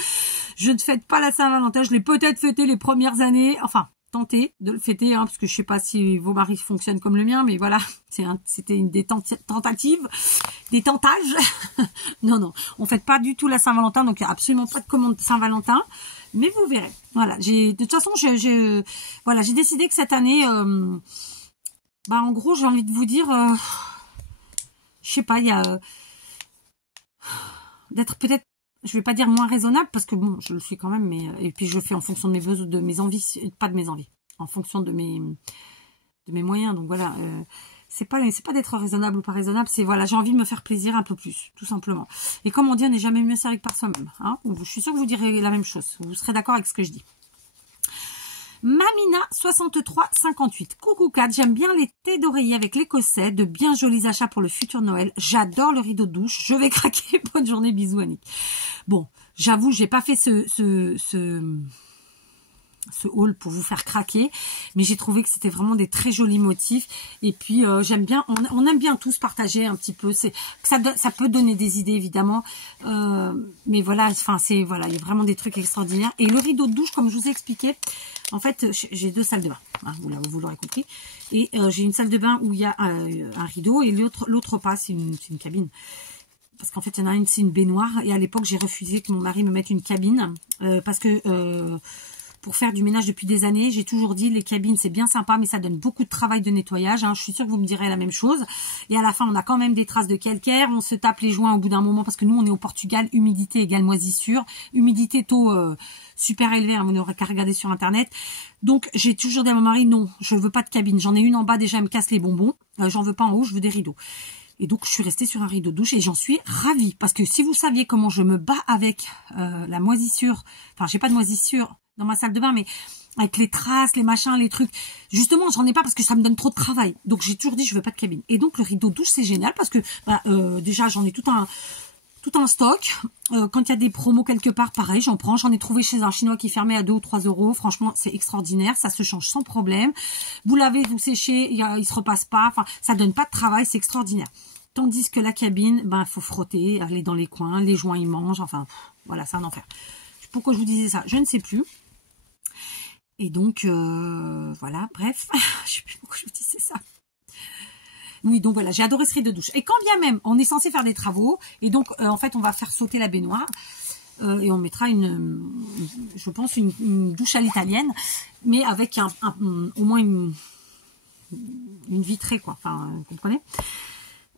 Je ne fête pas la Saint-Valentin. Je l'ai peut-être fêté les premières années. Enfin, tenté de le fêter, hein, parce que je sais pas si vos maris fonctionnent comme le mien, mais voilà, c'était des tentatives, des tentages. Non, on fête pas du tout la Saint-Valentin, donc il n'y a absolument pas de commande Saint-Valentin. Mais vous verrez. Voilà. De toute façon, voilà, j'ai décidé que cette année, en gros, j'ai envie de vous dire, je sais pas, il y a d'être peut-être, je vais pas dire moins raisonnable parce que bon, je le suis quand même, mais et puis je le fais en fonction de mes besoins, de mes envies, pas de mes envies, en fonction de mes moyens. Donc voilà. C'est pas d'être raisonnable ou pas raisonnable, c'est voilà, j'ai envie de me faire plaisir un peu plus, tout simplement. Et comme on dit, on n'est jamais mieux servi que par soi-même. Hein, je suis sûre que vous direz la même chose. Vous serez d'accord avec ce que je dis. Mamina 63-58. Coucou Kat, j'aime bien les thés d'oreiller avec l'écossais, de bien jolis achats pour le futur Noël. J'adore le rideau de douche. Je vais craquer. Bonne journée, bisous Annick. Bon, j'avoue, j'ai pas fait ce haul pour vous faire craquer, mais j'ai trouvé que c'était vraiment des très jolis motifs. Et puis j'aime bien, on aime bien tous partager un petit peu, ça peut donner des idées évidemment, mais voilà, enfin voilà, il y a vraiment des trucs extraordinaires. Et le rideau de douche, comme je vous ai expliqué, en fait j'ai 2 salles de bain, hein, vous l'aurez compris, et j'ai une salle de bain où il y a un rideau, et l'autre pas, c'est une cabine. Parce qu'en fait, il y en a une, c'est une baignoire, et à l'époque j'ai refusé que mon mari me mette une cabine, parce que pour faire du ménage depuis des années. J'ai toujours dit, les cabines, c'est bien sympa, mais ça donne beaucoup de travail de nettoyage. Hein. Je suis sûre que vous me direz la même chose. Et à la fin, on a quand même des traces de calcaire. On se tape les joints au bout d'un moment parce que nous, on est au Portugal. Humidité égale moisissure. Humidité, taux super élevé. Hein, vous n'aurez qu'à regarder sur Internet. Donc, j'ai toujours dit à mon mari, non, je veux pas de cabine. J'en ai une en bas, déjà, elle me casse les bonbons. J'en veux pas en haut, je veux des rideaux. Et donc, je suis restée sur un rideau de douche et j'en suis ravie. Parce que si vous saviez comment je me bats avec la moisissure, enfin, j'ai pas de moisissure dans ma salle de bain, mais avec les traces, les machins, les trucs. Justement, j'en ai pas parce que ça me donne trop de travail. Donc, j'ai toujours dit, je veux pas de cabine. Et donc, le rideau de douche, c'est génial parce que, déjà, j'en ai tout un stock. Quand il y a des promos quelque part, pareil, j'en prends. J'en ai trouvé chez un Chinois qui fermait à 2 ou 3 euros. Franchement, c'est extraordinaire. Ça se change sans problème. Vous lavez, vous séchez, il se repasse pas. Enfin, ça donne pas de travail. C'est extraordinaire. Tandis que la cabine, ben, faut frotter, aller dans les coins. Les joints, ils mangent. Enfin, voilà, c'est un enfer. Pourquoi je vous disais ça? Je ne sais plus. Et donc, voilà, bref. Je sais plus pourquoi je vous disais ça. Oui, donc voilà, j'ai adoré ce rideau de douche. Et quand bien même, on est censé faire des travaux, et donc, en fait, on va faire sauter la baignoire, et on mettra je pense, une douche à l'italienne, mais avec au moins une vitrée, quoi. Enfin, vous comprenez?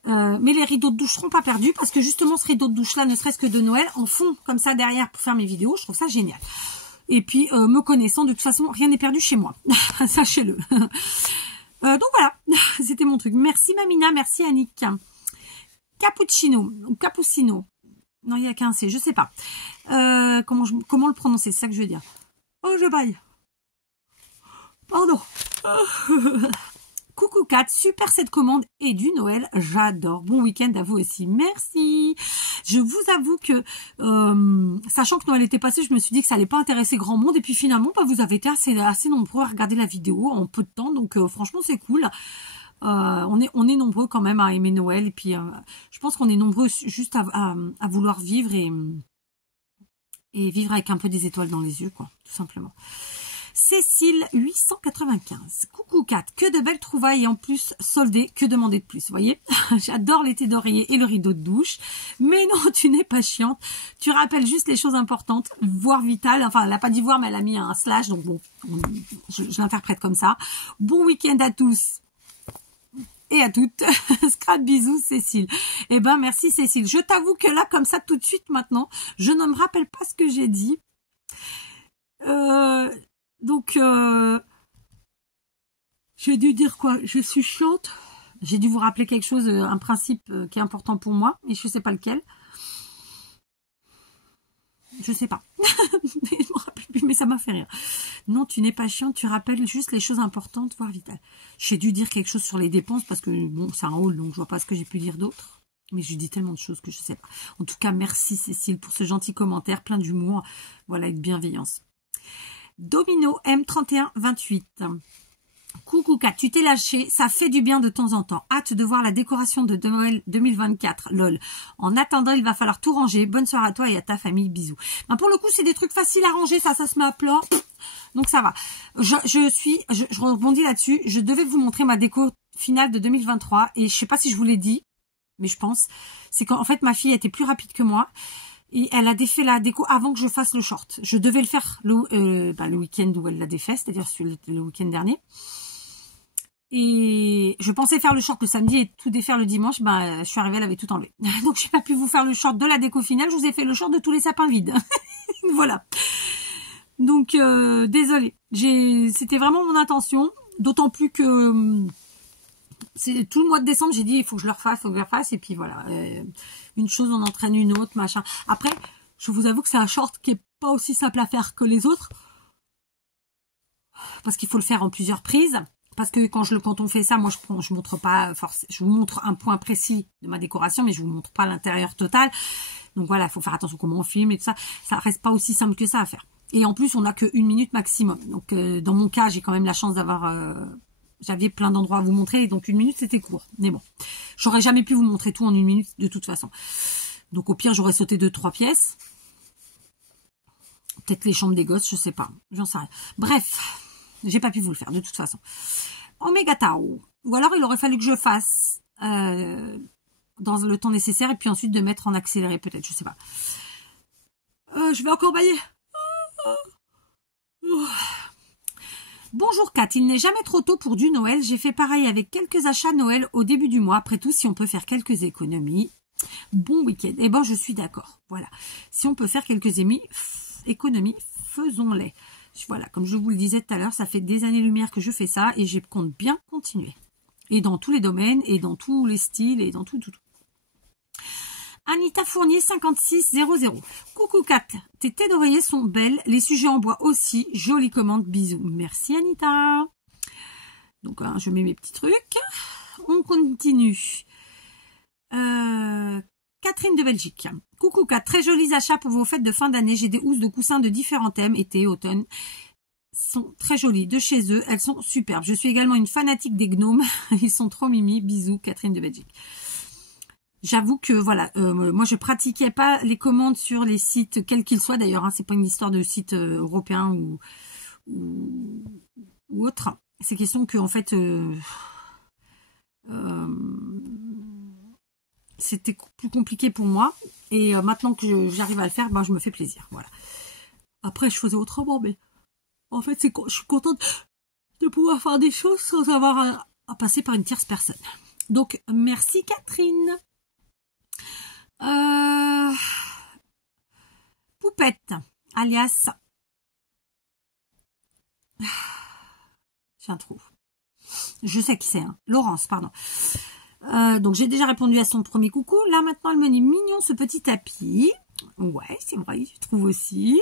Mais les rideaux de douche seront pas perdus, parce que justement, ce rideau de douche-là, ne serait-ce que de Noël, en fond, comme ça, derrière, pour faire mes vidéos, je trouve ça génial. Et puis, me connaissant, de toute façon, rien n'est perdu chez moi. Sachez-le. Donc voilà, c'était mon truc. Merci Mamina, merci Annick. Cappuccino, ou Cappuccino. Non, il n'y a qu'un C, je sais pas. Comment le prononcer, c'est ça que je veux dire. Oh, je baille. Pardon. Coucou Kat, super cette commande et du Noël, j'adore. Bon week-end à vous aussi, merci. Je vous avoue que, sachant que Noël était passé, je me suis dit que ça allait pas intéresser grand monde. Et puis finalement, bah, vous avez été assez nombreux à regarder la vidéo en peu de temps. Donc franchement, c'est cool. On est nombreux quand même à aimer Noël. Et puis, je pense qu'on est nombreux juste à vouloir vivre et vivre avec un peu des étoiles dans les yeux, quoi, tout simplement. Cécile 895. Coucou Kat, que de belles trouvailles et en plus soldées, que demander de plus, vous voyez. J'adore l'été d'oreiller et le rideau de douche. Mais non, tu n'es pas chiante. Tu rappelles juste les choses importantes, voire vitales. Enfin, elle n'a pas dit voir, mais elle a mis un slash, donc bon, je l'interprète comme ça. Bon week-end à tous. Et à toutes. Scrap bisous Cécile. Eh ben merci Cécile. Je t'avoue que là, comme ça, tout de suite maintenant, je ne me rappelle pas ce que j'ai dit. Donc, j'ai dû dire quoi? Je suis chiante. J'ai dû vous rappeler quelque chose, un principe qui est important pour moi, et je sais pas lequel. Je sais pas. Mais je me rappelle plus, mais ça m'a fait rire. Non, tu n'es pas chiante, tu rappelles juste les choses importantes, voire vitales. J'ai dû dire quelque chose sur les dépenses, parce que, bon, c'est un haul, donc je vois pas ce que j'ai pu dire d'autre. Mais je dis tellement de choses que je sais pas. En tout cas, merci Cécile pour ce gentil commentaire, plein d'humour, voilà, et de bienveillance. Domino M3128. Coucou Kat, tu t'es lâché, ça fait du bien de temps en temps. Hâte de voir la décoration de Noël 2024, lol. En attendant, il va falloir tout ranger. Bonne soirée à toi et à ta famille, bisous. Ben pour le coup, c'est des trucs faciles à ranger, ça se met à plat. Donc ça va. Je rebondis là-dessus. Je devais vous montrer ma déco finale de 2023 et je sais pas si je vous l'ai dit, mais je pense. C'est qu'en fait, ma fille était plus rapide que moi. Et elle a défait la déco avant que je fasse le short. Je devais le faire le week-end où elle l'a défait, c'est-à-dire le week-end dernier. Et je pensais faire le short le samedi et tout défaire le dimanche. Je suis arrivée, elle avait tout enlevé. Donc, j'ai pas pu vous faire le short de la déco finale. Je vous ai fait le short de tous les sapins vides. Voilà. Donc, désolée. C'était vraiment mon intention. D'autant plus que... c'est tout le mois de décembre, j'ai dit il faut que je le refasse, et puis voilà, une chose en entraîne une autre, machin. Après, je vous avoue que c'est un short qui est pas aussi simple à faire que les autres, parce qu'il faut le faire en plusieurs prises, parce que quand on fait ça, moi je montre pas je vous montre un point précis de ma décoration, mais je vous montre pas l'intérieur total. Donc voilà, il faut faire attention comment on filme et tout ça. Ça reste pas aussi simple que ça à faire. Et en plus, on n'a que 1 minute maximum. Donc dans mon cas, j'ai quand même la chance d'avoir j'avais plein d'endroits à vous montrer, et donc 1 minute c'était court. Mais bon, j'aurais jamais pu vous montrer tout en 1 minute de toute façon. Donc au pire, j'aurais sauté 2-3 pièces. Peut-être les chambres des gosses, je sais pas. J'en sais rien. Bref, j'ai pas pu vous le faire de toute façon. Omega Tau. Ou alors il aurait fallu que je fasse dans le temps nécessaire, et puis ensuite de mettre en accéléré peut-être, je sais pas. Je vais encore bailler. Bonjour Kat, il n'est jamais trop tôt pour du Noël. J'ai fait pareil avec quelques achats Noël au début du mois. Après tout, si on peut faire quelques économies, bon week-end. Eh ben, je suis d'accord. Voilà. Si on peut faire quelques économies, faisons-les. Voilà, comme je vous le disais tout à l'heure, ça fait des années-lumière que je fais ça et je compte bien continuer. Et dans tous les domaines, et dans tous les styles, et dans tout. Anita Fournier 5600. Coucou Kat, tes thés d'oreiller sont belles, les sujets en bois aussi, jolie commande, bisous. Merci Anita. Donc hein, je mets mes petits trucs. On continue. Catherine de Belgique. Coucou Kat, très jolis achats pour vos fêtes de fin d'année. J'ai des housses de coussins de différents thèmes, été, automne. Sont très jolies de chez eux, elles sont superbes. Je suis également une fanatique des gnomes, ils sont trop mimi. Bisous Catherine de Belgique. J'avoue que voilà, moi je pratiquais pas les commandes sur les sites quels qu'ils soient d'ailleurs, hein, c'est pas une histoire de site européen ou autre. C'est question que en fait c'était plus compliqué pour moi et maintenant que j'arrive à le faire, ben je me fais plaisir. Voilà. Après je faisais autrement, mais en fait je suis contente de pouvoir faire des choses sans avoir à passer par une tierce personne. Donc merci Catherine. Poupette, alias j'ai un trou. Je sais qui c'est, hein. Laurence, pardon. Donc j'ai déjà répondu à son premier coucou. Là maintenant elle me dit mignon ce petit tapis. Ouais, c'est vrai, je trouve aussi.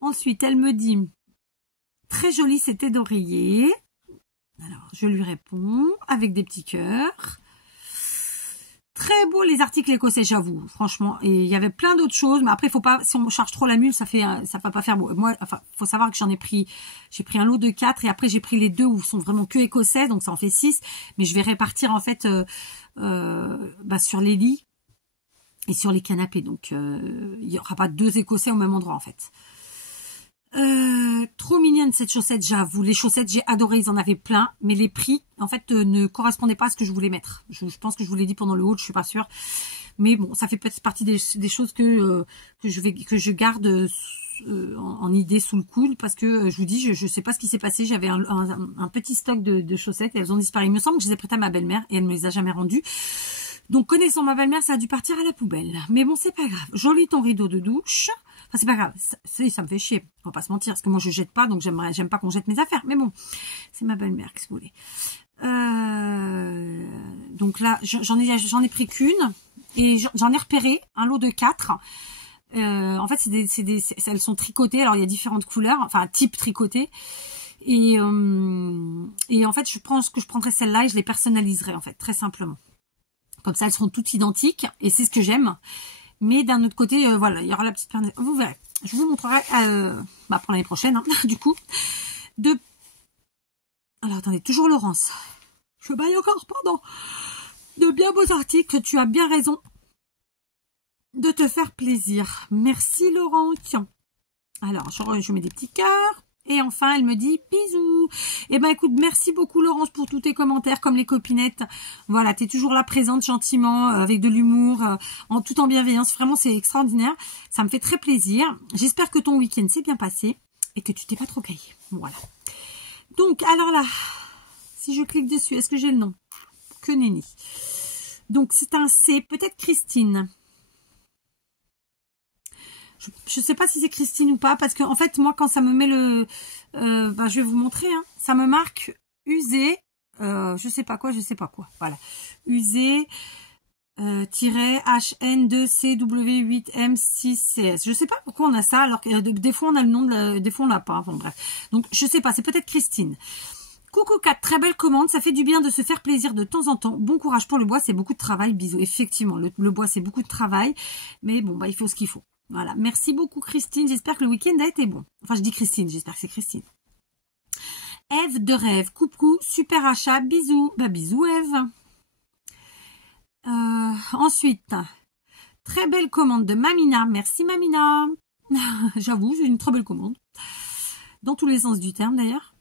Ensuite elle me dit très joli c'était d'oreiller. Alors je lui réponds avec des petits cœurs. Très beau les articles écossais, j'avoue, franchement. Et il y avait plein d'autres choses, mais après, faut pas, si on charge trop la mule, ça va pas faire beau. Moi, enfin, faut savoir que j'ai pris un lot de 4 et après j'ai pris les 2 où sont vraiment que écossais, donc ça en fait 6. Mais je vais répartir en fait sur les lits et sur les canapés. Donc il y aura pas 2 écossais au même endroit en fait. Trop mignonne cette chaussette, j'avoue. Les chaussettes, j'ai adoré, ils en avaient plein, mais les prix, en fait, ne correspondaient pas à ce que je voulais mettre. Je pense que je vous l'ai dit pendant le haul, je suis pas sûre. Mais bon, ça fait peut-être partie des choses que je garde en idée sous le coude, parce que je vous dis, je sais pas ce qui s'est passé. J'avais un petit stock de chaussettes et elles ont disparu. Il me semble que je les ai prêtées à ma belle-mère et elle me les a jamais rendues. Donc, connaissant ma belle-mère, ça a dû partir à la poubelle. Mais bon, c'est pas grave. Joli ton rideau de douche. Enfin, c'est pas grave. Ça me fait chier. On va pas se mentir. Parce que moi, je jette pas. Donc, j'aime pas qu'on jette mes affaires. Mais bon, c'est ma belle-mère. Qu'est-ce que vous voulez. Donc là, j'en ai pris qu'une. Et j'en ai repéré un lot de 4. En fait, elles sont tricotées. Alors, il y a différentes couleurs. Enfin, type tricoté. Et en fait, je pense que je prendrai celle-là et je les personnaliserai, en fait, très simplement. Comme ça, elles seront toutes identiques. Et c'est ce que j'aime. Mais d'un autre côté, voilà, il y aura la petite paire. Vous verrez. Je vous montrerai pour l'année prochaine, hein, du coup. Alors, attendez, toujours Laurence. Je baille encore, pardon. De bien beaux articles. Tu as bien raison de te faire plaisir. Merci, Laurent. Tiens. Alors, je mets des petits cœurs. Et enfin, elle me dit bisous. Eh ben, écoute, merci beaucoup Laurence pour tous tes commentaires, comme les copinettes. Voilà, t'es toujours là présente gentiment, avec de l'humour, tout en bienveillance. Vraiment, c'est extraordinaire. Ça me fait très plaisir. J'espère que ton week-end s'est bien passé et que tu t'es pas trop caillé. Voilà. Donc, alors là, si je clique dessus, est-ce que j'ai le nom? Que nenni. Donc, c'est un C, peut-être Christine. Je sais pas si c'est Christine ou pas, parce que en fait, moi, quand ça me met le... je vais vous montrer, hein, ça me marque usé, je sais pas quoi, voilà. Usé, HN2CW8M6CS. Je sais pas pourquoi on a ça, alors que des fois, on a le nom, des fois, on l'a pas. Enfin, bref. Donc, je sais pas, c'est peut-être Christine. Coucou Kat, très belle commande, ça fait du bien de se faire plaisir de temps en temps. Bon courage pour le bois, c'est beaucoup de travail, bisous. Effectivement, le bois, c'est beaucoup de travail, mais bon, il faut ce qu'il faut. Voilà, merci beaucoup Christine, j'espère que le week-end a été bon. Enfin, je dis Christine, j'espère que c'est Christine. Ève de rêve, coucou, super achat, bisous. Bisous Ève. Ensuite, très belle commande de Mamina, merci Mamina. J'avoue, j'ai une très belle commande. Dans tous les sens du terme d'ailleurs.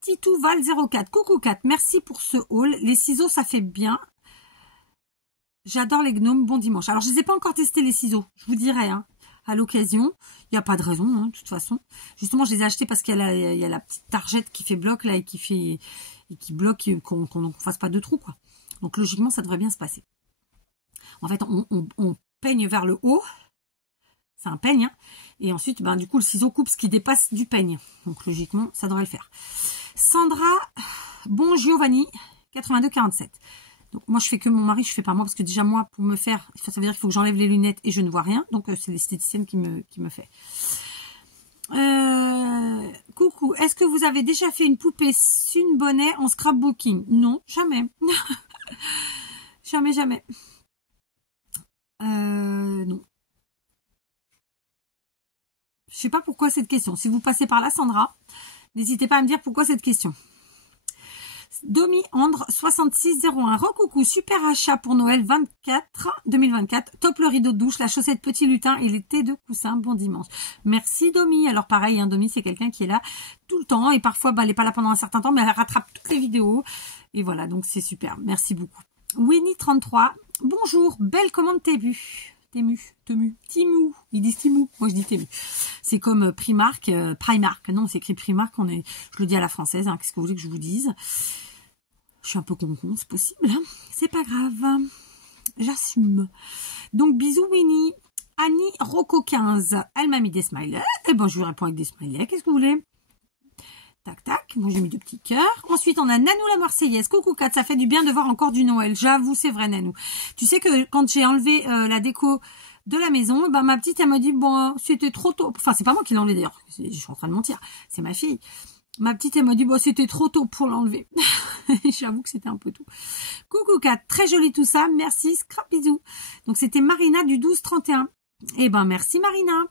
Titou Val 04, coucou Kat, merci pour ce haul. Les ciseaux, ça fait bien. J'adore les gnomes, bon dimanche. Alors, je ne les ai pas encore testés, les ciseaux, je vous dirai. Hein. à l'occasion. Il n'y a pas de raison, hein, de toute façon. Justement, je les ai achetés parce qu'il y a la petite targette qui fait bloc là et qui bloque qu'on ne fasse pas de trous, quoi. Donc logiquement, ça devrait bien se passer. En fait, on peigne vers le haut. C'est un peigne, hein. Et ensuite, ben, du coup, le ciseau coupe ce qui dépasse du peigne. Donc, logiquement, ça devrait le faire. Sandra Bon Giovanni, 82,47. Donc, moi, je fais que mon mari, je fais pas moi, parce que déjà, moi, pour me faire, ça veut dire qu'il faut que j'enlève les lunettes et je ne vois rien. Donc, c'est l'esthéticienne qui me fait. Coucou, est-ce que vous avez déjà fait une poupée Sun Bonnet en scrapbooking? Non, jamais. Jamais. Non. Je sais pas pourquoi cette question. Si vous passez par là, Sandra, n'hésitez pas à me dire pourquoi cette question. Domi Andre 6601. Recoucou, super achat pour Noël 2024. Top le rideau de douche, la chaussette petit lutin et les thés de coussin. Bon dimanche. Merci Domi. Alors pareil, hein, Domi c'est quelqu'un qui est là tout le temps et parfois elle n'est pas là pendant un certain temps, mais elle rattrape toutes les vidéos. Et voilà, donc c'est super. Merci beaucoup. Winnie 33. Bonjour, belle commande Tému. Timu. Ils disent Timu. Moi, je dis Tému. C'est comme Primark. Non, c'est écrit Primark. Je le dis à la française. Hein. Qu'est-ce que vous voulez que je vous dise? Je suis un peu con, c'est possible. Hein. C'est pas grave. J'assume. Donc, bisous Winnie. Annie Rocco 15. Elle m'a mis des smileys. Et ben, je lui réponds avec des smileys. Qu'est-ce que vous voulez? Tac, tac. Moi, j'ai mis 2 petits cœurs. Ensuite, on a Nanou la Marseillaise. Coucou Kat, ça fait du bien de voir encore du Noël. J'avoue, c'est vrai, Nanou. Tu sais que quand j'ai enlevé la déco de la maison, bah, ma petite, elle m'a dit, bon, c'était trop tôt. Enfin, c'est pas moi qui l'ai enlevé d'ailleurs. Je suis en train de mentir. C'est ma fille. Ma petite, elle m'a dit, bon, c'était trop tôt pour l'enlever. J'avoue que c'était un peu tout. Coucou Kat, très joli tout ça. Merci, scrap bisous. Donc, c'était Marina du 12-31. Eh ben, merci Marina.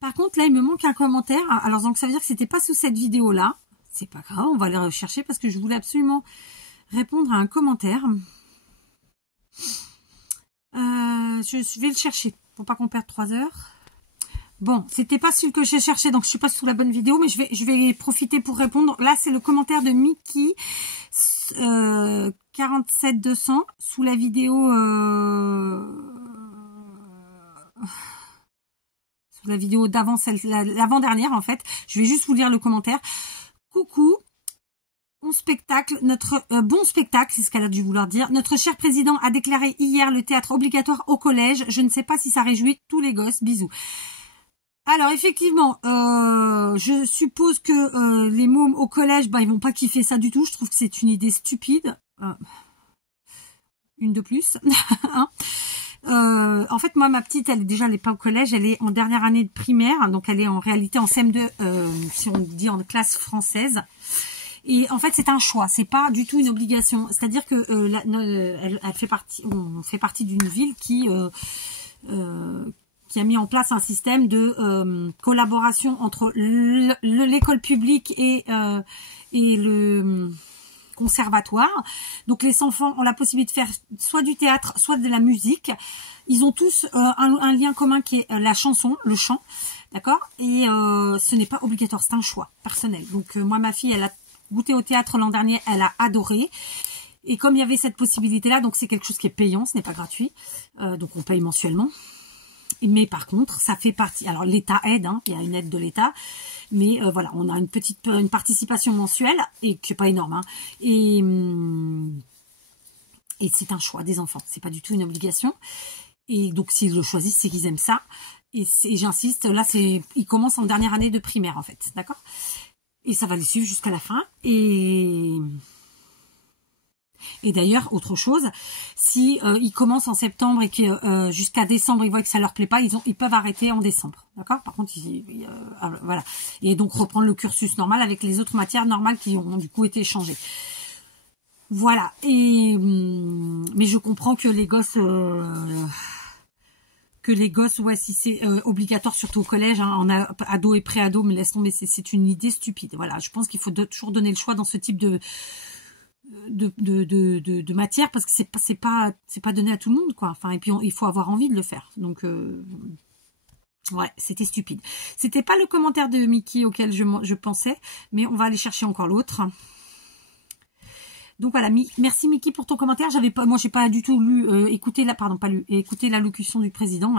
Par contre, là, il me manque un commentaire. Alors, donc, ça veut dire que c'était pas sous cette vidéo-là. C'est pas grave, on va aller rechercher parce que je voulais absolument répondre à un commentaire. Je vais le chercher pour pas qu'on perde 3 heures. Bon, c'était pas celui que j'ai cherché, donc je suis pas sous la bonne vidéo, mais je vais profiter pour répondre. Là, c'est le commentaire de Mickey 47200 sous la vidéo... la vidéo d'avant, l'avant-dernière en fait. Je vais juste vous lire le commentaire. Coucou, bon spectacle, bon spectacle, c'est ce qu'elle a dû vouloir dire. Notre cher président a déclaré hier le théâtre obligatoire au collège. Je ne sais pas si ça réjouit tous les gosses. Bisous. Alors effectivement, je suppose que les mômes au collège, bah ils vont pas kiffer ça du tout. Je trouve que c'est une idée stupide. Une de plus. Hein. En fait, moi, ma petite, elle n'est pas au collège, elle est en dernière année de primaire, donc elle est en réalité en CM2, si on dit en classe française. Et en fait, c'est un choix, c'est pas du tout une obligation. C'est-à-dire que on fait partie d'une ville qui a mis en place un système de collaboration entre l'école publique et le conservatoire. Donc les enfants ont la possibilité de faire soit du théâtre, soit de la musique. Ils ont tous un lien commun qui est la chanson, le chant, d'accord? Et ce n'est pas obligatoire, c'est un choix personnel. Donc moi, ma fille, elle a goûté au théâtre l'an dernier, elle a adoré. Et comme il y avait cette possibilité-là, donc c'est quelque chose qui est payant, ce n'est pas gratuit. Donc on paye mensuellement. Mais par contre, ça fait partie... Alors l'État aide, hein, il y a une aide de l'État. Mais voilà, on a une participation mensuelle, et qui n'est pas énorme. Hein, et c'est un choix des enfants, c'est pas du tout une obligation. Et donc s'ils le choisissent, c'est qu'ils aiment ça. Et j'insiste, là ils commencent en dernière année de primaire en fait, d'accord? Et ça va les suivre jusqu'à la fin. Et d'ailleurs, autre chose, si ils commencent en septembre et que jusqu'à décembre, ils voient que ça leur plaît pas, ils peuvent arrêter en décembre. D'accord? Par contre, voilà. Et donc, reprendre le cursus normal avec les autres matières normales qui ont du coup été changées. Voilà. Mais je comprends que les gosses... ouais, si c'est obligatoire, surtout au collège, hein, en ado et pré-ado, mais laisse tomber, c'est une idée stupide. Voilà, je pense qu'il faut toujours donner le choix dans ce type de matière, parce que c'est pas donné à tout le monde, quoi. Enfin, et puis il faut avoir envie de le faire. Donc ouais, c'était stupide. C'était pas le commentaire de Mickey auquel je pensais, mais on va aller chercher encore l'autre. Donc voilà, merci Mickey pour ton commentaire. Moi j'ai pas du tout lu, écouté l'allocution du président.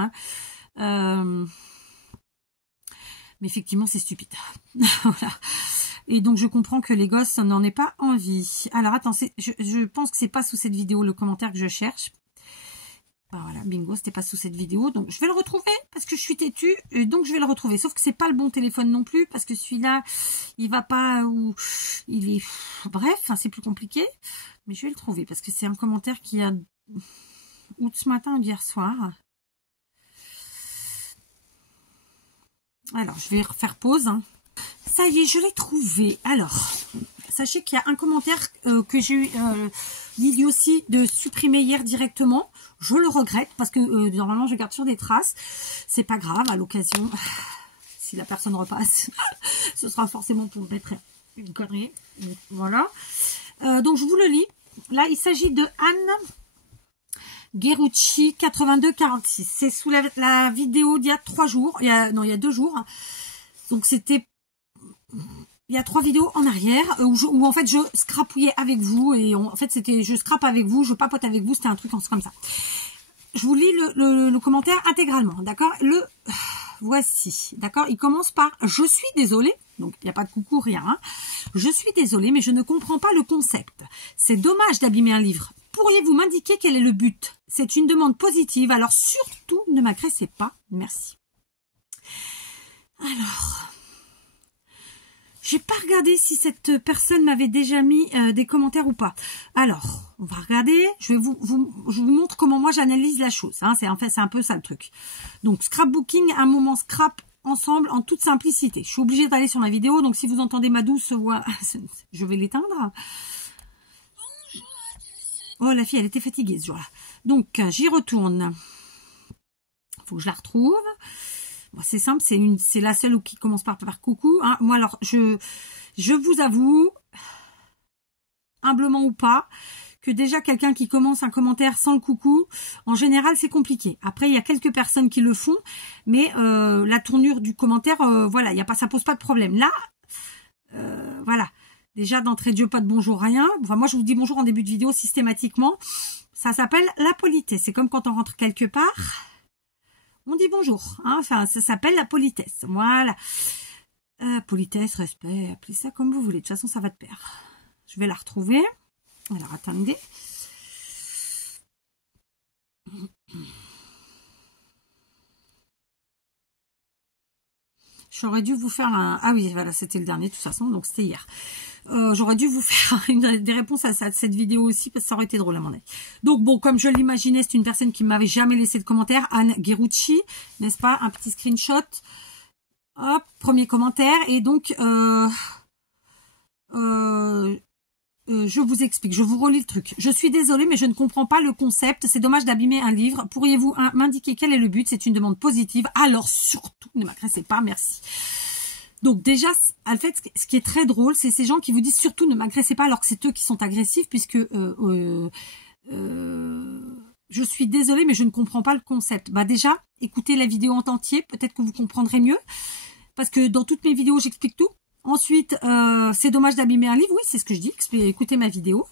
Hein. Mais effectivement c'est stupide. Voilà. Et donc je comprends que les gosses n'en aient pas envie. Alors attends, je pense que c'est pas sous cette vidéo le commentaire que je cherche. Ben voilà, bingo, c'était pas sous cette vidéo. Donc je vais le retrouver parce que je suis têtue. Donc je vais le retrouver. Sauf que c'est pas le bon téléphone non plus parce que celui-là, il va pas où il est. Bref, hein, c'est plus compliqué. Mais je vais le trouver parce que c'est un commentaire qui a ou de ce matin ou d'hier soir. Alors je vais refaire pause. Hein. Ça y est, je l'ai trouvé. Alors, sachez qu'il y a un commentaire que j'ai eu l'idée aussi de supprimer hier directement. Je le regrette parce que normalement je garde sur des traces. C'est pas grave, à l'occasion, si la personne repasse, ce sera forcément pour mettre une connerie. Voilà. Donc je vous le lis. Là, il s'agit de Anne Guerucci 8246. C'est sous la vidéo d'il y a 3 jours. Il y a 2 jours. Donc c'était... Il y a 3 vidéos en arrière où en fait je scrapouillais avec vous et en fait c'était je scrape avec vous, je papote avec vous, c'était un truc comme ça. Je vous lis le commentaire intégralement, d'accord? Voici, d'accord? Il commence par « Je suis désolée », donc il n'y a pas de coucou, rien. Hein. « Je suis désolée, mais je ne comprends pas le concept. C'est dommage d'abîmer un livre. Pourriez-vous m'indiquer quel est le but? C'est une demande positive, alors surtout ne m'agressez pas, merci. » Alors... J'ai pas regardé si cette personne m'avait déjà mis des commentaires ou pas. Alors, on va regarder. Je vous montre comment moi j'analyse la chose. Hein. C'est un peu ça le truc. Donc, scrapbooking, un moment scrap ensemble en toute simplicité. Je suis obligée d'aller sur ma vidéo. Donc, si vous entendez ma douce voix, je vais l'éteindre. Oh, la fille, elle était fatiguée ce jour-là. Donc, j'y retourne. Faut que je la retrouve. C'est simple, c'est la seule qui commence par coucou. Hein. Moi, alors, je vous avoue, humblement ou pas, que déjà quelqu'un qui commence un commentaire sans le coucou, en général, c'est compliqué. Après, il y a quelques personnes qui le font, mais la tournure du commentaire, voilà, ça pose pas de problème. Là, voilà, déjà d'entrée de jeu, pas de bonjour, rien. Enfin, moi, je vous dis bonjour en début de vidéo systématiquement. Ça s'appelle la politesse. C'est comme quand on rentre quelque part. On dit bonjour, hein, enfin, ça s'appelle la politesse, voilà. Politesse, respect, appelez ça comme vous voulez, de toute façon ça va de pair. Je vais la retrouver, alors attendez. J'aurais dû vous faire un... Ah oui, voilà, c'était le dernier de toute façon, donc c'était hier. J'aurais dû vous faire des réponses à cette vidéo aussi, parce que ça aurait été drôle à mon avis. Donc bon, comme je l'imaginais, c'est une personne qui ne m'avait jamais laissé de commentaire, Anne Guerucci, n'est-ce pas? Un petit screenshot. Hop, premier commentaire. Et donc, je vous explique, je vous relis le truc. Je suis désolée, mais je ne comprends pas le concept. C'est dommage d'abîmer un livre. Pourriez-vous m'indiquer quel est le but? C'est une demande positive. Alors surtout, ne m'agressez pas, merci. Donc déjà, en fait, ce qui est très drôle, c'est ces gens qui vous disent surtout ne m'agressez pas alors que c'est eux qui sont agressifs puisque je suis désolée mais je ne comprends pas le concept. Bah déjà, écoutez la vidéo en entier, peut-être que vous comprendrez mieux parce que dans toutes mes vidéos, j'explique tout. Ensuite, c'est dommage d'abîmer un livre. Oui, c'est ce que je dis. Écoutez ma vidéo.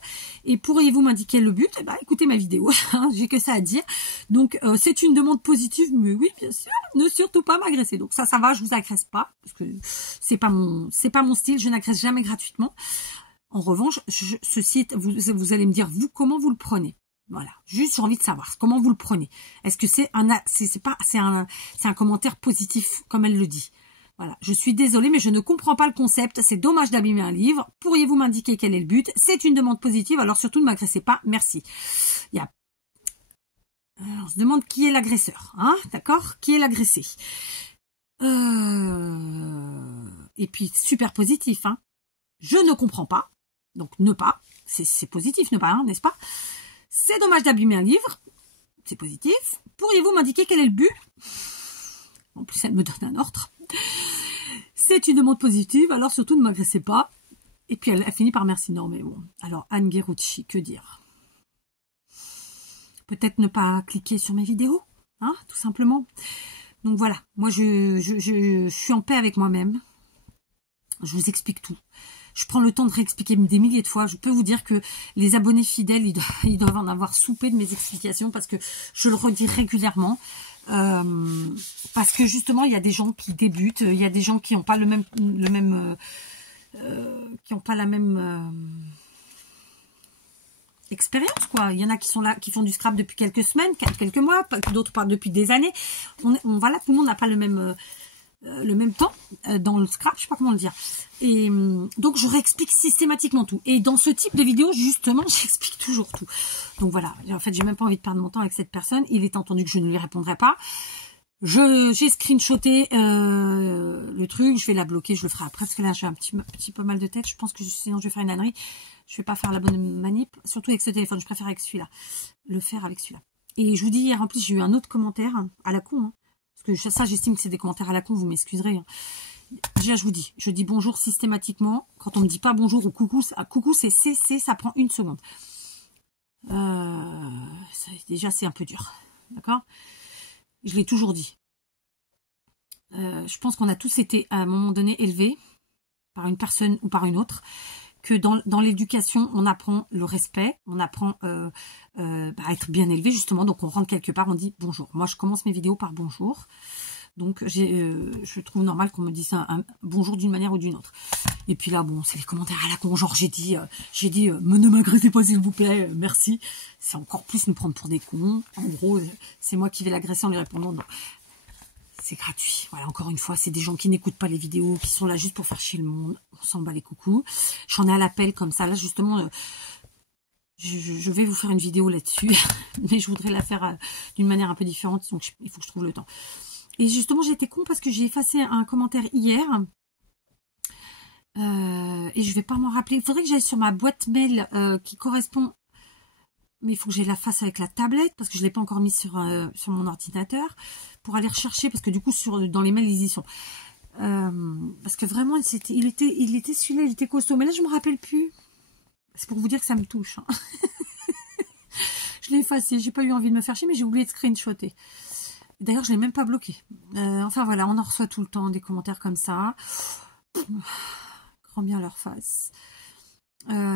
Et pourriez-vous m'indiquer le but? Eh ben, écoutez ma vidéo. J'ai que ça à dire. Donc, c'est une demande positive. Mais oui, bien sûr. Ne surtout pas m'agresser. Donc, ça va. Je vous agresse pas. Parce que c'est pas mon style. Je n'agresse jamais gratuitement. En revanche, ceci, vous allez me dire, vous, comment vous le prenez? Voilà. Juste, j'ai envie de savoir comment vous le prenez. Est-ce que c'est un commentaire positif, comme elle le dit? Voilà, je suis désolée, mais je ne comprends pas le concept. C'est dommage d'abîmer un livre. Pourriez-vous m'indiquer quel est le but? C'est une demande positive, alors surtout ne m'agressez pas. Merci. On se demande qui est l'agresseur. Hein, d'accord? Qui est l'agressé? Et puis, super positif. Hein. Je ne comprends pas. Donc, ne pas. C'est positif, ne pas, hein, n'est-ce pas? C'est dommage d'abîmer un livre. C'est positif. Pourriez-vous m'indiquer quel est le but? En plus, elle me donne un ordre. C'est une demande positive, alors surtout ne m'agressez pas. Et puis elle finit par merci. Non, mais bon. Alors, Anne Guerucci, que dire? Peut-être ne pas cliquer sur mes vidéos, hein, tout simplement. Donc voilà, moi je suis en paix avec moi-même. Je vous explique tout. Je prends le temps de réexpliquer des milliers de fois. Je peux vous dire que les abonnés fidèles, ils doivent en avoir soupé de mes explications parce que je le redis régulièrement. Parce que justement, il y a des gens qui débutent, il y a des gens qui n'ont pas qui n'ont pas la même expérience, quoi. Il y en a qui sont là, qui font du scrap depuis quelques semaines, quelques mois, d'autres pas depuis des années. Voilà, tout le monde n'a pas le même temps dans le scrap, je sais pas comment le dire. Et donc je réexplique systématiquement tout. Et dans ce type de vidéo, justement, j'explique toujours tout. Donc voilà, en fait, j'ai même pas envie de perdre mon temps avec cette personne. Il est entendu que je ne lui répondrai pas. J'ai screenshoté le truc, je vais la bloquer, je le ferai après parce que là j'ai un petit peu mal de tête. Je pense que sinon je vais faire une ânerie. Je vais pas faire la bonne manip, surtout avec ce téléphone. Je préfère avec celui-là, le faire avec celui-là. Et je vous dis, hier en plus j'ai eu un autre commentaire à la con, hein, parce que ça j'estime que c'est des commentaires à la con, vous m'excuserez. Hein. Déjà je vous dis, je dis bonjour systématiquement. Quand on me dit pas bonjour ou coucou, coucou c'est CC, ça prend 1 seconde. Déjà c'est un peu dur, d'accord? Je l'ai toujours dit. Je pense qu'on a tous été à un moment donné élevés par une personne ou par une autre, que dans l'éducation, on apprend le respect, on apprend à être bien élevé justement. Donc on rentre quelque part, on dit bonjour. Moi je commence mes vidéos par bonjour. Donc je trouve normal qu'on me dise un bonjour d'une manière ou d'une autre. Et puis là, bon, c'est les commentaires à la con, genre j'ai dit ne m'agressez pas s'il vous plaît, merci. C'est encore plus nous prendre pour des cons. En gros, c'est moi qui vais l'agresser en lui répondant non. C'est gratuit. Voilà, encore une fois, c'est des gens qui n'écoutent pas les vidéos, qui sont là juste pour faire chier le monde. On s'en bat les coucous. J'en ai à l'appel comme ça. Là, justement, je vais vous faire une vidéo là-dessus. Mais je voudrais la faire d'une manière un peu différente. Donc, il faut que je trouve le temps. Et justement, j'étais con parce que j'ai effacé un commentaire hier. Et je vais pas m'en rappeler. Il faudrait que j'aille sur ma boîte mail qui correspond... Mais il faut que j'ai la face avec la tablette parce que je ne l'ai pas encore mis sur mon ordinateur pour aller rechercher parce que du coup dans les mails ils y sont. Parce que vraiment il était celui-là, il était costaud. Mais là je me rappelle plus. C'est pour vous dire que ça me touche. Hein. Je l'ai effacé, j'ai pas eu envie de me faire chier mais j'ai oublié de screenshotter. D'ailleurs je l'ai même pas bloqué. Enfin voilà, on en reçoit tout le temps des commentaires comme ça. Grand bien leur face.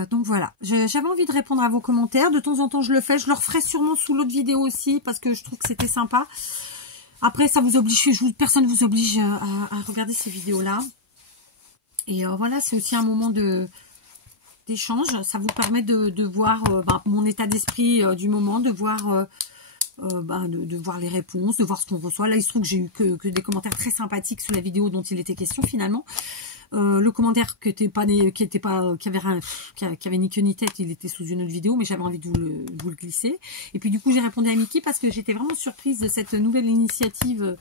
Donc voilà, j'avais envie de répondre à vos commentaires. De temps en temps je le fais, je le referai sûrement sous l'autre vidéo aussi parce que je trouve que c'était sympa. Après ça vous oblige, personne ne vous oblige à regarder ces vidéos là. Et voilà, c'est aussi un moment d'échange. Ça vous permet de voir mon état d'esprit du moment, de voir de voir les réponses, de voir ce qu'on reçoit. Là il se trouve que j'ai eu que des commentaires très sympathiques sous la vidéo dont il était question finalement. Le commentaire qui avait ni queue ni tête, il était sous une autre vidéo, mais j'avais envie de vous le glisser. Et puis du coup, j'ai répondu à Mickey parce que j'étais vraiment surprise de cette nouvelle initiative.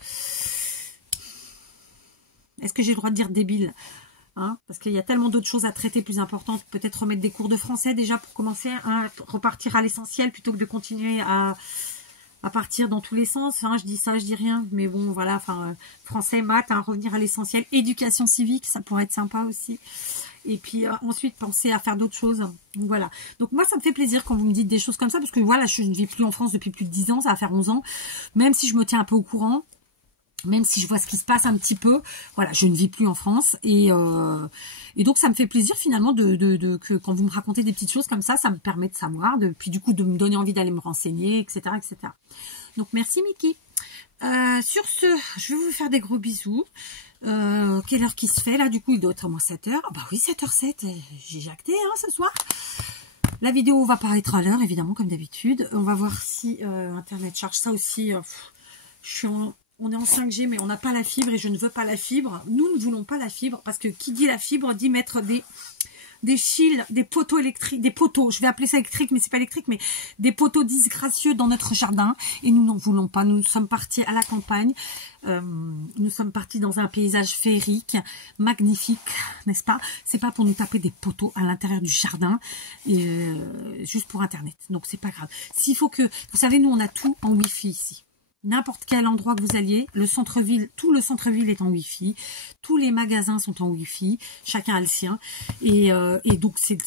Est-ce que j'ai le droit de dire débile, hein? Parce qu'il y a tellement d'autres choses à traiter plus importantes. Peut-être remettre des cours de français déjà pour commencer à repartir à l'essentiel plutôt que de continuer à partir dans tous les sens, hein, je dis ça, je dis rien, mais bon, voilà, enfin, français, maths, hein, revenir à l'essentiel, éducation civique, ça pourrait être sympa aussi, et puis ensuite, penser à faire d'autres choses, donc voilà, donc moi, ça me fait plaisir quand vous me dites des choses comme ça, parce que voilà, je ne vis plus en France depuis plus de 10 ans, ça va faire 11 ans, même si je me tiens un peu au courant, même si je vois ce qui se passe un petit peu, voilà, je ne vis plus en France, et donc ça me fait plaisir finalement que quand vous me racontez des petites choses comme ça me permet de savoir, puis du coup de me donner envie d'aller me renseigner, etc., etc. Donc merci Mickey. Sur ce, je vais vous faire des gros bisous. Quelle heure qui se fait là? Du coup il doit être à moins 7h. Ah bah oui, 7h07, j'ai jacté hein, ce soir. La vidéo va paraître à l'heure, évidemment, comme d'habitude. On va voir si Internet charge ça aussi. On est en 5G, mais on n'a pas la fibre et je ne veux pas la fibre. Nous ne voulons pas la fibre parce que qui dit la fibre dit mettre des fils, des poteaux électriques, des poteaux, je vais appeler ça électrique, mais c'est pas électrique, mais des poteaux disgracieux dans notre jardin. Et nous n'en voulons pas. Nous sommes partis à la campagne. Nous sommes partis dans un paysage féerique, magnifique, n'est-ce pas? C'est pas pour nous taper des poteaux à l'intérieur du jardin, juste pour Internet. Donc c'est pas grave. S'il faut que, vous savez, nous on a tout en Wi-Fi ici. N'importe quel endroit que vous alliez, le centre-ville, tout le centre-ville est en Wi-Fi, tous les magasins sont en Wi-Fi, chacun a le sien, et donc c'est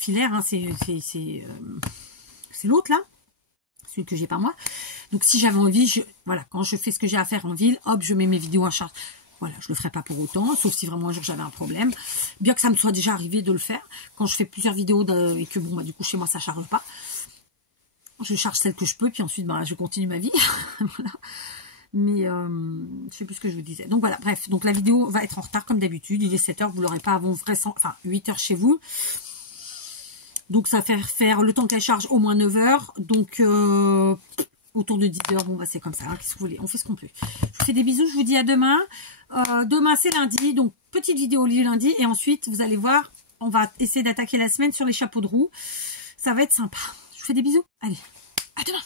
filaire, hein, c'est l'autre là, celui que j'ai pas moi. Donc si j'avais envie, voilà, quand je fais ce que j'ai à faire en ville, hop, je mets mes vidéos en charge. Voilà, je le ferai pas pour autant, sauf si vraiment un jour j'avais un problème. Bien que ça me soit déjà arrivé de le faire, quand je fais plusieurs vidéos et que bon, bah, du coup chez moi ça charge pas. Je charge celle que je peux, puis ensuite bah, je continue ma vie. Voilà. Mais je sais plus ce que je vous disais. Donc voilà, bref, donc la vidéo va être en retard comme d'habitude. Il est 7h, vous l'aurez pas avant enfin 8h chez vous. Donc ça va faire le temps qu'elle charge au moins 9h. Donc autour de 10h, bon bah c'est comme ça, hein, qu'est-ce que vous voulez, on fait ce qu'on peut. Je vous fais des bisous, je vous dis à demain. Demain c'est lundi, donc petite vidéo du lundi. Et ensuite, vous allez voir, on va essayer d'attaquer la semaine sur les chapeaux de roue. Ça va être sympa. Je vous fais des bisous, allez, à demain.